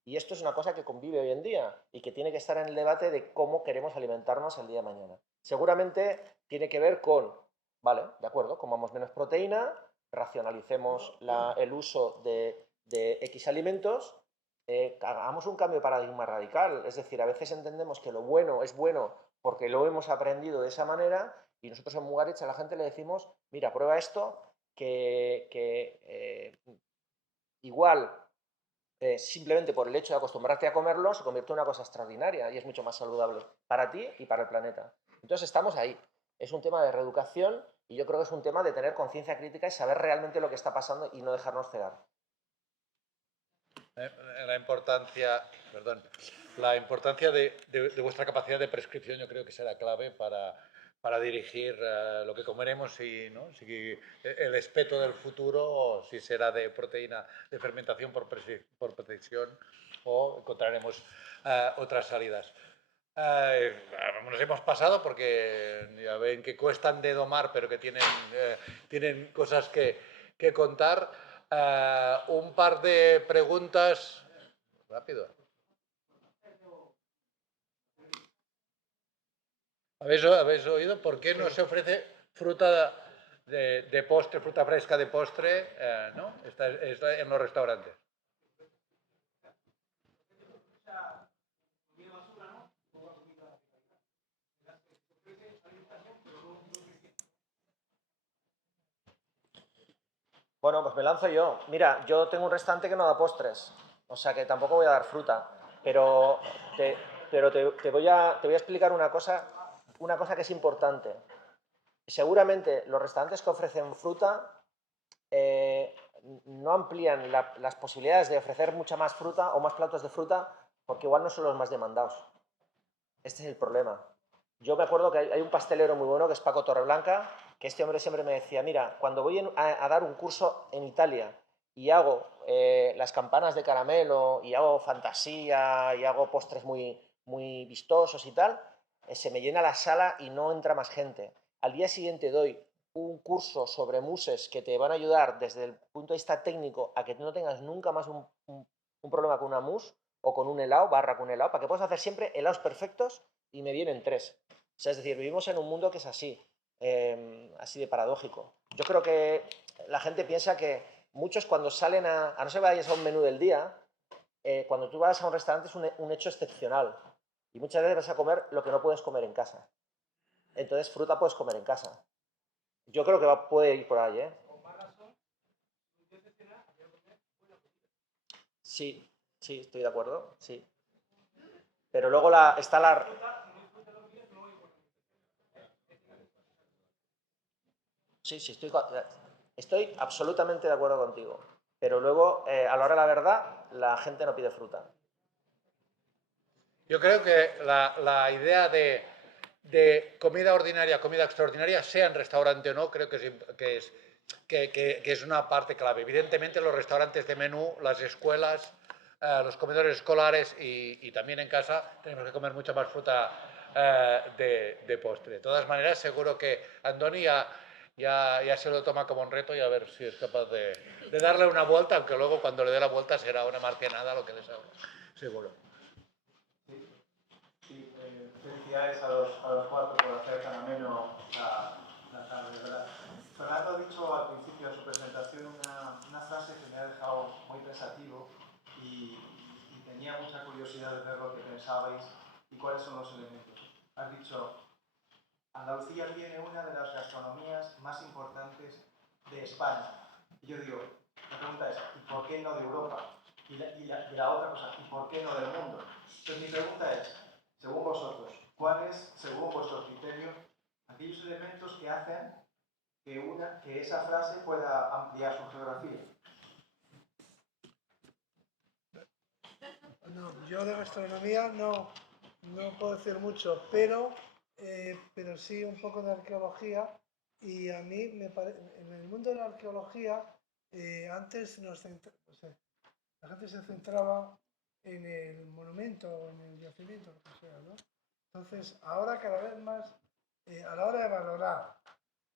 Y esto es una cosa que convive hoy en día y que tiene que estar en el debate de cómo queremos alimentarnos el día de mañana. Seguramente tiene que ver con, vale, de acuerdo, comamos menos proteína, racionalicemos el uso de de X alimentos, hagamos un cambio de paradigma radical. Es decir, a veces entendemos que lo bueno es bueno porque lo hemos aprendido de esa manera y nosotros en Mugarich a la gente le decimos, mira, prueba esto, igual simplemente por el hecho de acostumbrarte a comerlo se convierte en una cosa extraordinaria y es mucho más saludable para ti y para el planeta. Entonces estamos ahí. Es un tema de reeducación y yo creo que es un tema de tener conciencia crítica y saber realmente lo que está pasando y no dejarnos cegar. La importancia, perdón, la importancia de vuestra capacidad de prescripción yo creo que será clave para dirigir lo que comeremos y ¿no? Si el espeto del futuro, si será de proteína de fermentación por precisión o encontraremos otras salidas. Nos hemos pasado porque ya ven que cuestan de domar, pero que tienen cosas que contar. Un par de preguntas. Rápido. ¿Habéis oído por qué no se ofrece fruta de postre, fruta fresca de postre, ¿no? Está en los restaurantes? Bueno, pues me lanzo yo. Mira, yo tengo un restaurante que no da postres, o sea que tampoco voy a dar fruta, pero te voy a explicar una cosa que es importante. Seguramente los restaurantes que ofrecen fruta no amplían las posibilidades de ofrecer mucha más fruta o más platos de fruta porque igual no son los más demandados. Este es el problema. Yo me acuerdo que hay un pastelero muy bueno que es Paco Torreblanca, que este hombre siempre me decía, mira, cuando voy a dar un curso en Italia y hago las campanas de caramelo y hago fantasía y hago postres muy, muy vistosos y tal, se me llena la sala y no entra más gente. Al día siguiente doy un curso sobre mousses que te van a ayudar desde el punto de vista técnico a que no tengas nunca más un problema con una mousse o con un helado, barra con un helado, para que puedas hacer siempre helados perfectos y me vienen 3. O sea, es decir, vivimos en un mundo que es así, así de paradójico. Yo creo que la gente piensa que muchos cuando salen a no ser que vayas a un menú del día, cuando tú vas a un restaurante es un hecho excepcional. Y muchas veces vas a comer lo que no puedes comer en casa. Entonces, fruta puedes comer en casa. Yo creo que puede ir por ahí, ¿eh? Sí, sí, estoy de acuerdo, sí. Pero luego está la... Sí, sí, estoy absolutamente de acuerdo contigo. Pero luego, a la hora de la verdad, la gente no pide fruta. Yo creo que la idea de comida ordinaria, comida extraordinaria, sea en restaurante o no, creo que es una parte clave. Evidentemente, los restaurantes de menú, las escuelas, los comedores escolares y también en casa tenemos que comer mucha más fruta de postre. De todas maneras, seguro que Andoni ya se lo toma como un reto y a ver si es capaz de darle una vuelta, aunque luego cuando le dé la vuelta será una marcianada lo que les hago, seguro. Sí, felicidades a los cuatro por hacer tan ameno la tarde, ¿verdad? Fernando ha dicho al principio de su presentación una frase que me ha dejado muy pensativo y tenía mucha curiosidad de ver lo que pensabais y cuáles son los elementos. Has dicho, Andalucía tiene una de las gastronomías más importantes de España. Y yo digo, la pregunta es, ¿y por qué no de Europa? Y la otra cosa, ¿y por qué no del mundo? Entonces mi pregunta es, según vosotros, ¿cuáles, según vuestro criterio, aquellos elementos que hacen que esa frase pueda ampliar su geografía? No, yo de gastronomía no puedo decir mucho, pero sí un poco de arqueología. Y a mí en el mundo de la arqueología, antes la gente se centraba en el monumento o en el yacimiento, lo que sea, ¿no? Entonces, ahora cada vez más, a la hora de valorar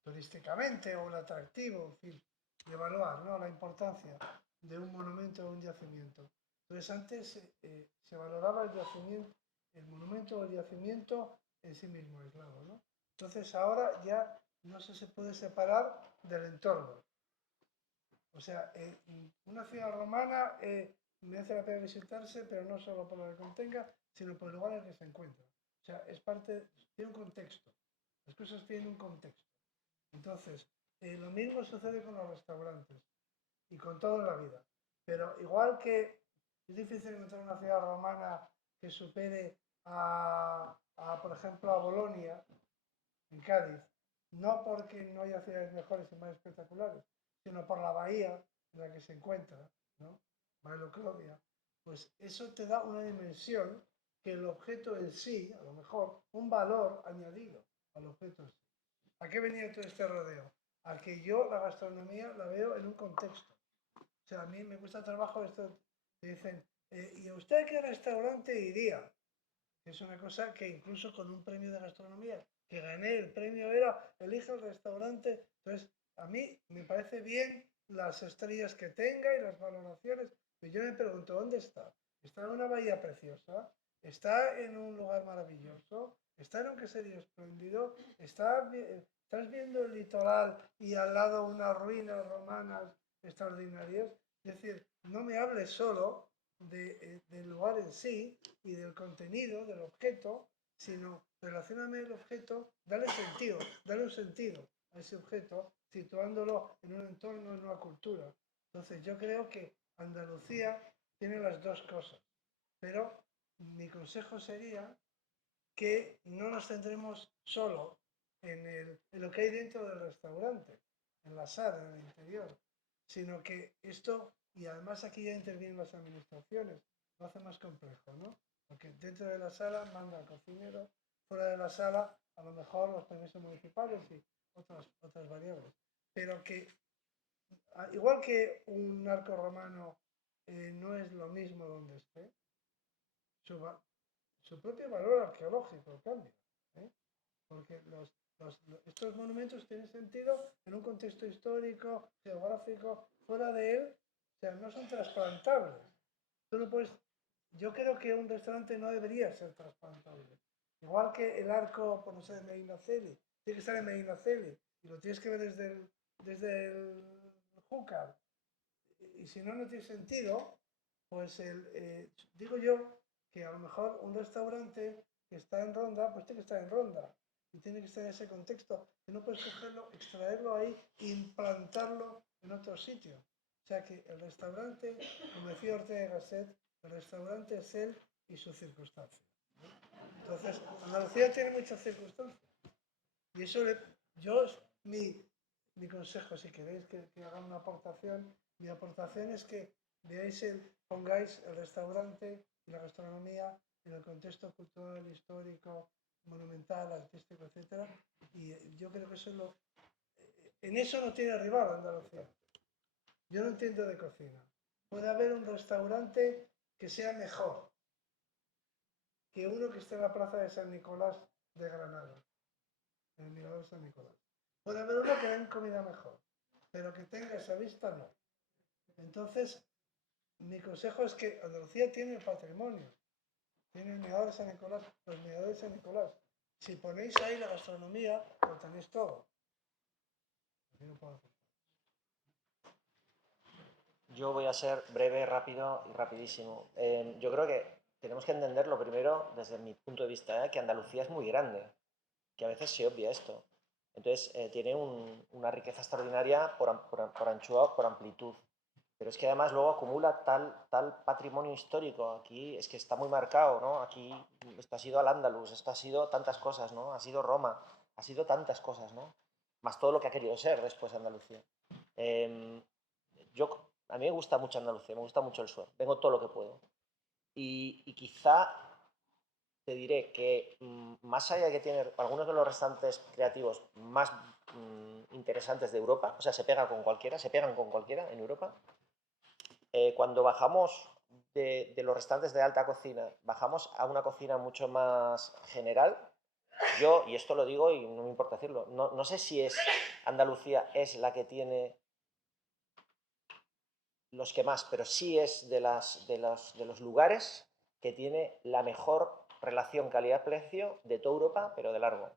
turísticamente o el atractivo, en fin, de evaluar, ¿no?, la importancia de un monumento o un yacimiento. Entonces, antes se valoraba el yacimiento, el monumento o el yacimiento en sí mismo, aislado, ¿no? Entonces, ahora ya no se puede separar del entorno. O sea, una ciudad romana merece la pena visitarse, pero no solo por lo que contenga, sino por el lugar en el que se encuentra. O sea, tiene un contexto. Las cosas tienen un contexto. Entonces, lo mismo sucede con los restaurantes y con todo en la vida. Pero igual que es difícil encontrar una ciudad romana que supere por ejemplo, a Bolonia, en Cádiz, no porque no haya ciudades mejores y más espectaculares, sino por la bahía en la que se encuentra, ¿no? Bailo Clodia, pues eso te da una dimensión que el objeto en sí, a lo mejor, un valor añadido al objeto en sí. ¿A qué venía todo este rodeo? A que yo la gastronomía la veo en un contexto. O sea, a mí me cuesta trabajo esto, me dicen, ¿y a usted qué restaurante iría? Es una cosa que incluso con un premio de gastronomía que gané, el premio era elige el restaurante. Entonces, a mí me parece bien las estrellas que tenga y las valoraciones, pero yo me pregunto, ¿dónde está? ¿Está en una bahía preciosa? ¿Está en un lugar maravilloso? ¿Está en un caserío espléndido? ¿Estás viendo el litoral y al lado unas ruinas romanas extraordinarias? Es decir, no me hables solo del lugar en sí y del contenido, del objeto, sino relacioname el objeto, dale un sentido a ese objeto, situándolo en un entorno, en una cultura. Entonces yo creo que Andalucía tiene las dos cosas, pero mi consejo sería que no nos centremos solo en lo que hay dentro del restaurante, en la sala, en el interior, sino que esto, y además aquí ya intervienen las administraciones, lo hace más complejo, ¿no? Porque dentro de la sala manda el cocinero, fuera de la sala a lo mejor los permisos municipales y otras variables. Pero que, igual que un arco romano no es lo mismo donde esté, su propio valor arqueológico cambia, ¿eh? Porque estos monumentos tienen sentido en un contexto histórico, geográfico, fuera de él, o sea, no son trasplantables. Tú no puedes, yo creo que un restaurante no debería ser trasplantable. Igual que el arco, por no sé, de Medinaceli, tiene que estar en Medinaceli y lo tienes que ver desde el Júcar. Y si no, no tiene sentido, pues digo yo que a lo mejor un restaurante que está en Ronda, pues tiene que estar en Ronda y tiene que estar en ese contexto, que no puedes cogerlo, extraerlo ahí e implantarlo en otro sitio. O sea que el restaurante, como decía Ortega y Gasset, el restaurante es él y su circunstancia. Entonces, Andalucía tiene muchas circunstancias. Y eso, mi consejo, si queréis que haga una aportación, mi aportación es que pongáis el restaurante y la gastronomía en el contexto cultural, histórico, monumental, artístico, etc. Y yo creo que en eso no tiene rival Andalucía. Yo no entiendo de cocina. Puede haber un restaurante que sea mejor que uno que esté en la plaza de San Nicolás de Granada, en el Mirador de San Nicolás. Puede haber uno que den comida mejor, pero que tenga esa vista no. Entonces, mi consejo es que Andalucía tiene el patrimonio, tiene el Mirador de San Nicolás, los Miradores de San Nicolás. Si ponéis ahí la gastronomía, lo tenéis todo. No puedo hacer. Yo voy a ser breve, rápido y rapidísimo. Yo creo que tenemos que entender lo primero, desde mi punto de vista, que Andalucía es muy grande, que a veces se obvia esto. Entonces, tiene una riqueza extraordinaria por anchura, por amplitud. Pero es que además luego acumula tal patrimonio histórico. Aquí es que está muy marcado, ¿no? Aquí esto ha sido Al-Ándalus, esto ha sido tantas cosas, ¿no? Ha sido Roma, ha sido tantas cosas, ¿no? Más todo lo que ha querido ser después de Andalucía. A mí me gusta mucho Andalucía, me gusta mucho el sur, vengo todo lo que puedo. Y quizá te diré que más allá de que tiene algunos de los restaurantes creativos más interesantes de Europa, o sea, se pegan con cualquiera en Europa, cuando bajamos de los restaurantes de alta cocina, bajamos a una cocina mucho más general, yo, y esto lo digo y no me importa decirlo, no sé si Andalucía es la que tiene los que más, pero sí es de los lugares que tiene la mejor relación calidad-precio de toda Europa, pero de largo.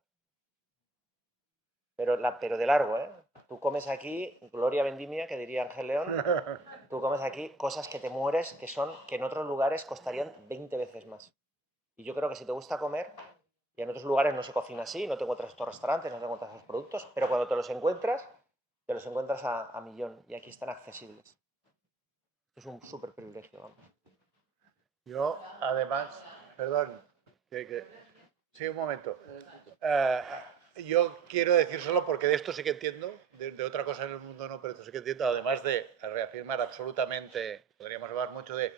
Pero de largo, ¿eh? Tú comes aquí, gloria vendimia, que diría Ángel León, tú comes aquí cosas que te mueres, que en otros lugares costarían 20 veces más. Y yo creo que si te gusta comer, y en otros lugares no se cocina así, no te encuentras estos restaurantes, no te encuentras esos productos, pero cuando te los encuentras a millón, y aquí están accesibles. Es un súper privilegio, vamos. Yo, además, perdón, sí, un momento. Yo quiero decir solo porque de esto sí que entiendo, de otra cosa en el mundo no, pero esto sí que entiendo, además de reafirmar absolutamente, podríamos hablar mucho de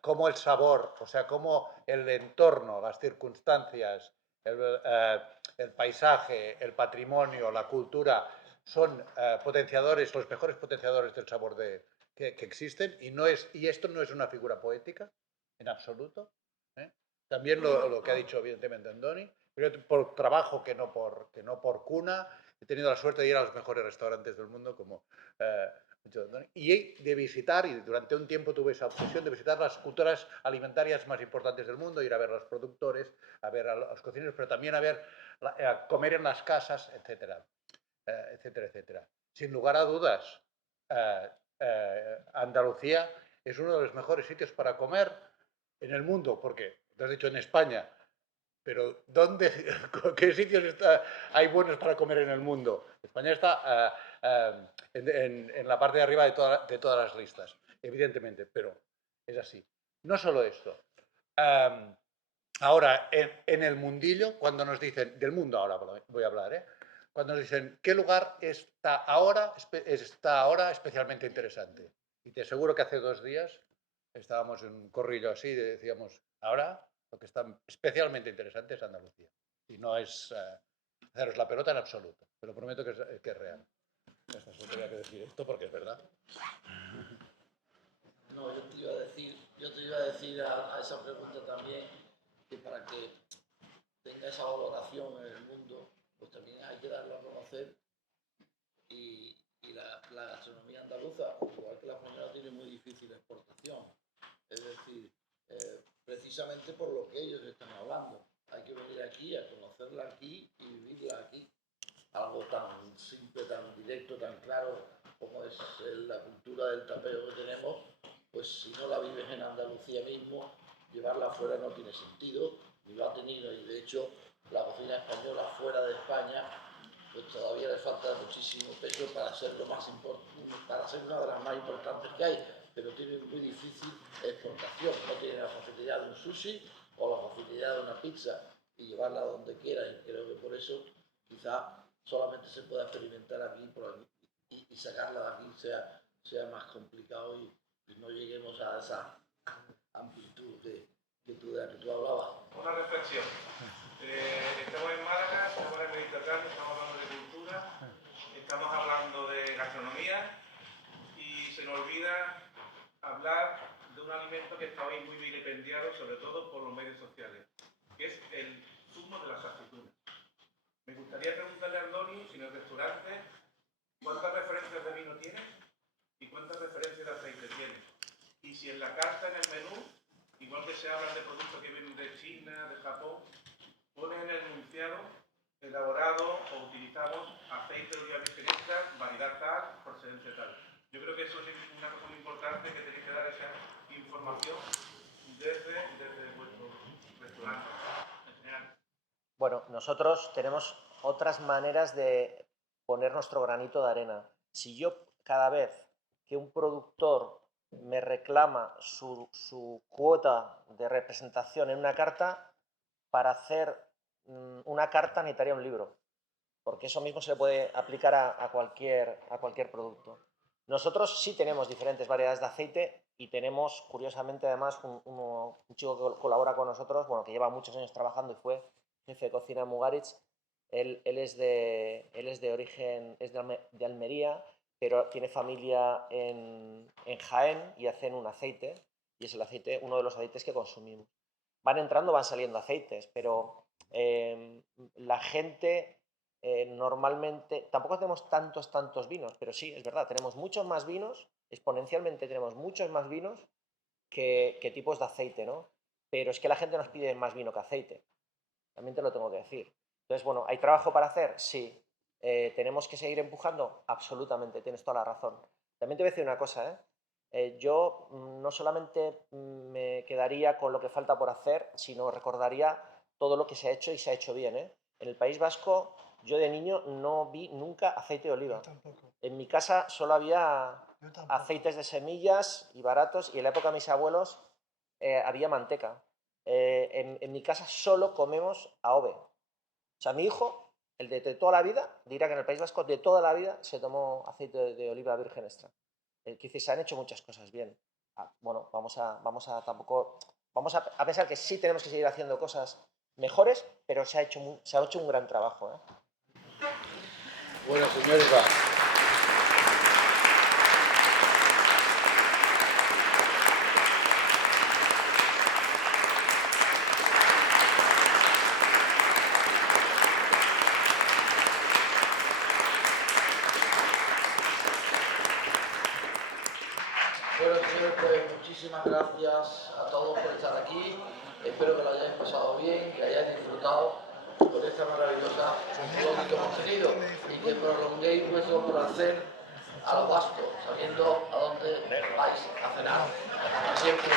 cómo el sabor, o sea, cómo el entorno, las circunstancias, el paisaje, el patrimonio, la cultura, son potenciadores, los mejores potenciadores del sabor que existen, y esto no es una figura poética, en absoluto. ¿Eh? También lo que ha dicho evidentemente Andoni, pero por trabajo que no por cuna. He tenido la suerte de ir a los mejores restaurantes del mundo, como Andoni, y de visitar, y durante un tiempo tuve esa obsesión de visitar las culturas alimentarias más importantes del mundo, ir a ver a los productores, a ver a los cocineros, pero también a comer en las casas, etcétera, etcétera, etcétera. Sin lugar a dudas, Andalucía es uno de los mejores sitios para comer en el mundo, porque te has dicho en España, pero ¿qué sitios hay buenos para comer en el mundo? España está en la parte de arriba de todas las listas, evidentemente, pero es así. No solo esto. Ahora, en el mundillo, cuando nos dicen, del mundo ahora voy a hablar, cuando nos dicen, ¿qué lugar está ahora especialmente interesante? Y te aseguro que hace 2 días estábamos en un corrillo así y decíamos, ahora lo que está especialmente interesante es Andalucía. Y no es haceros la pelota en absoluto, pero prometo que es real. Solo tenía que decir esto porque es verdad. No, yo te iba a decir a esa pregunta también, que para que tenga esa valoración en el mundo, pues también hay que darlo a conocer y la gastronomía andaluza, igual que la española, tiene muy difícil exportación. Es decir, precisamente por lo que ellos están hablando. Hay que venir aquí a conocerla aquí y vivirla aquí. Algo tan simple, tan directo, tan claro como es la cultura del tapeo que tenemos, pues si no la vives en Andalucía mismo, llevarla afuera no tiene sentido, ni lo ha tenido, y de hecho la cocina española fuera de España pues todavía le falta muchísimo peso para ser para ser una de las más importantes que hay, pero tiene muy difícil exportación, no tiene la facilidad de un sushi o la facilidad de una pizza y llevarla donde quiera, y creo que por eso quizá solamente se pueda experimentar aquí y sacarla de aquí sea más complicado y no lleguemos a esa amplitud de la que tú hablabas. Una reflexión. Estamos en Málaga, estamos en el Mediterráneo, estamos hablando de cultura, estamos hablando de gastronomía y se nos olvida hablar de un alimento que está hoy muy vilipendiado, sobre todo por los medios sociales, que es el zumo de las aceitunas. Me gustaría preguntarle a Andoni si en el restaurante cuántas referencias de vino tienes y cuántas referencias de aceite tienes. Y si en la carta, en el menú, igual que se hablan de productos que vienen de China, de Japón, pones en el enunciado elaborado o utilizamos aceite de oliva virgen extra, variedad tal, procedencia tal. Yo creo que eso es una cosa muy importante, que tenéis que dar esa información desde vuestro restaurante en general. Bueno, nosotros tenemos otras maneras de poner nuestro granito de arena. Si yo cada vez que un productor me reclama su cuota de representación en una carta, para hacer una carta necesitaría un libro, porque eso mismo se le puede aplicar a cualquier producto. Nosotros sí tenemos diferentes variedades de aceite y tenemos, curiosamente, además, un chico que colabora con nosotros, bueno, que lleva muchos años trabajando y fue jefe de cocina en Mugaritz. Él es de origen, es de Almería, pero tiene familia en Jaén y hacen un aceite, y es el aceite, uno de los aceites que consumimos. Van entrando, van saliendo aceites, pero la gente normalmente, tampoco tenemos tantos vinos, pero sí, es verdad, tenemos muchos más vinos, exponencialmente tenemos muchos más vinos que tipos de aceite, ¿no? Pero es que la gente nos pide más vino que aceite, también te lo tengo que decir. Entonces, bueno, ¿hay trabajo para hacer? Sí. ¿Tenemos que seguir empujando? Absolutamente, tienes toda la razón. También te voy a decir una cosa, yo no solamente me quedaría con lo que falta por hacer, sino recordaría todo lo que se ha hecho y se ha hecho bien. En el País Vasco, yo de niño no vi nunca aceite de oliva. Yo tampoco. En mi casa solo había Yo tampoco. aceites de semillas y baratos, y en la época de mis abuelos había manteca. En mi casa solo comemos AOVE. O sea, mi hijo, el de toda la vida, dirá que en el País Vasco de toda la vida se tomó aceite de oliva virgen extra. Que se han hecho muchas cosas bien. Bueno, vamos a pensar que sí tenemos que seguir haciendo cosas mejores, pero se ha hecho un gran trabajo. Bueno, señores, va. Bueno, señores, pues muchísimas gracias a todos por estar aquí. Espero que lo hayáis pasado bien, que hayáis disfrutado con esta maravillosa vlog que hemos tenido y que prolonguéis vuestro placer a lo vasco, sabiendo a dónde vais a cenar. Hasta siempre.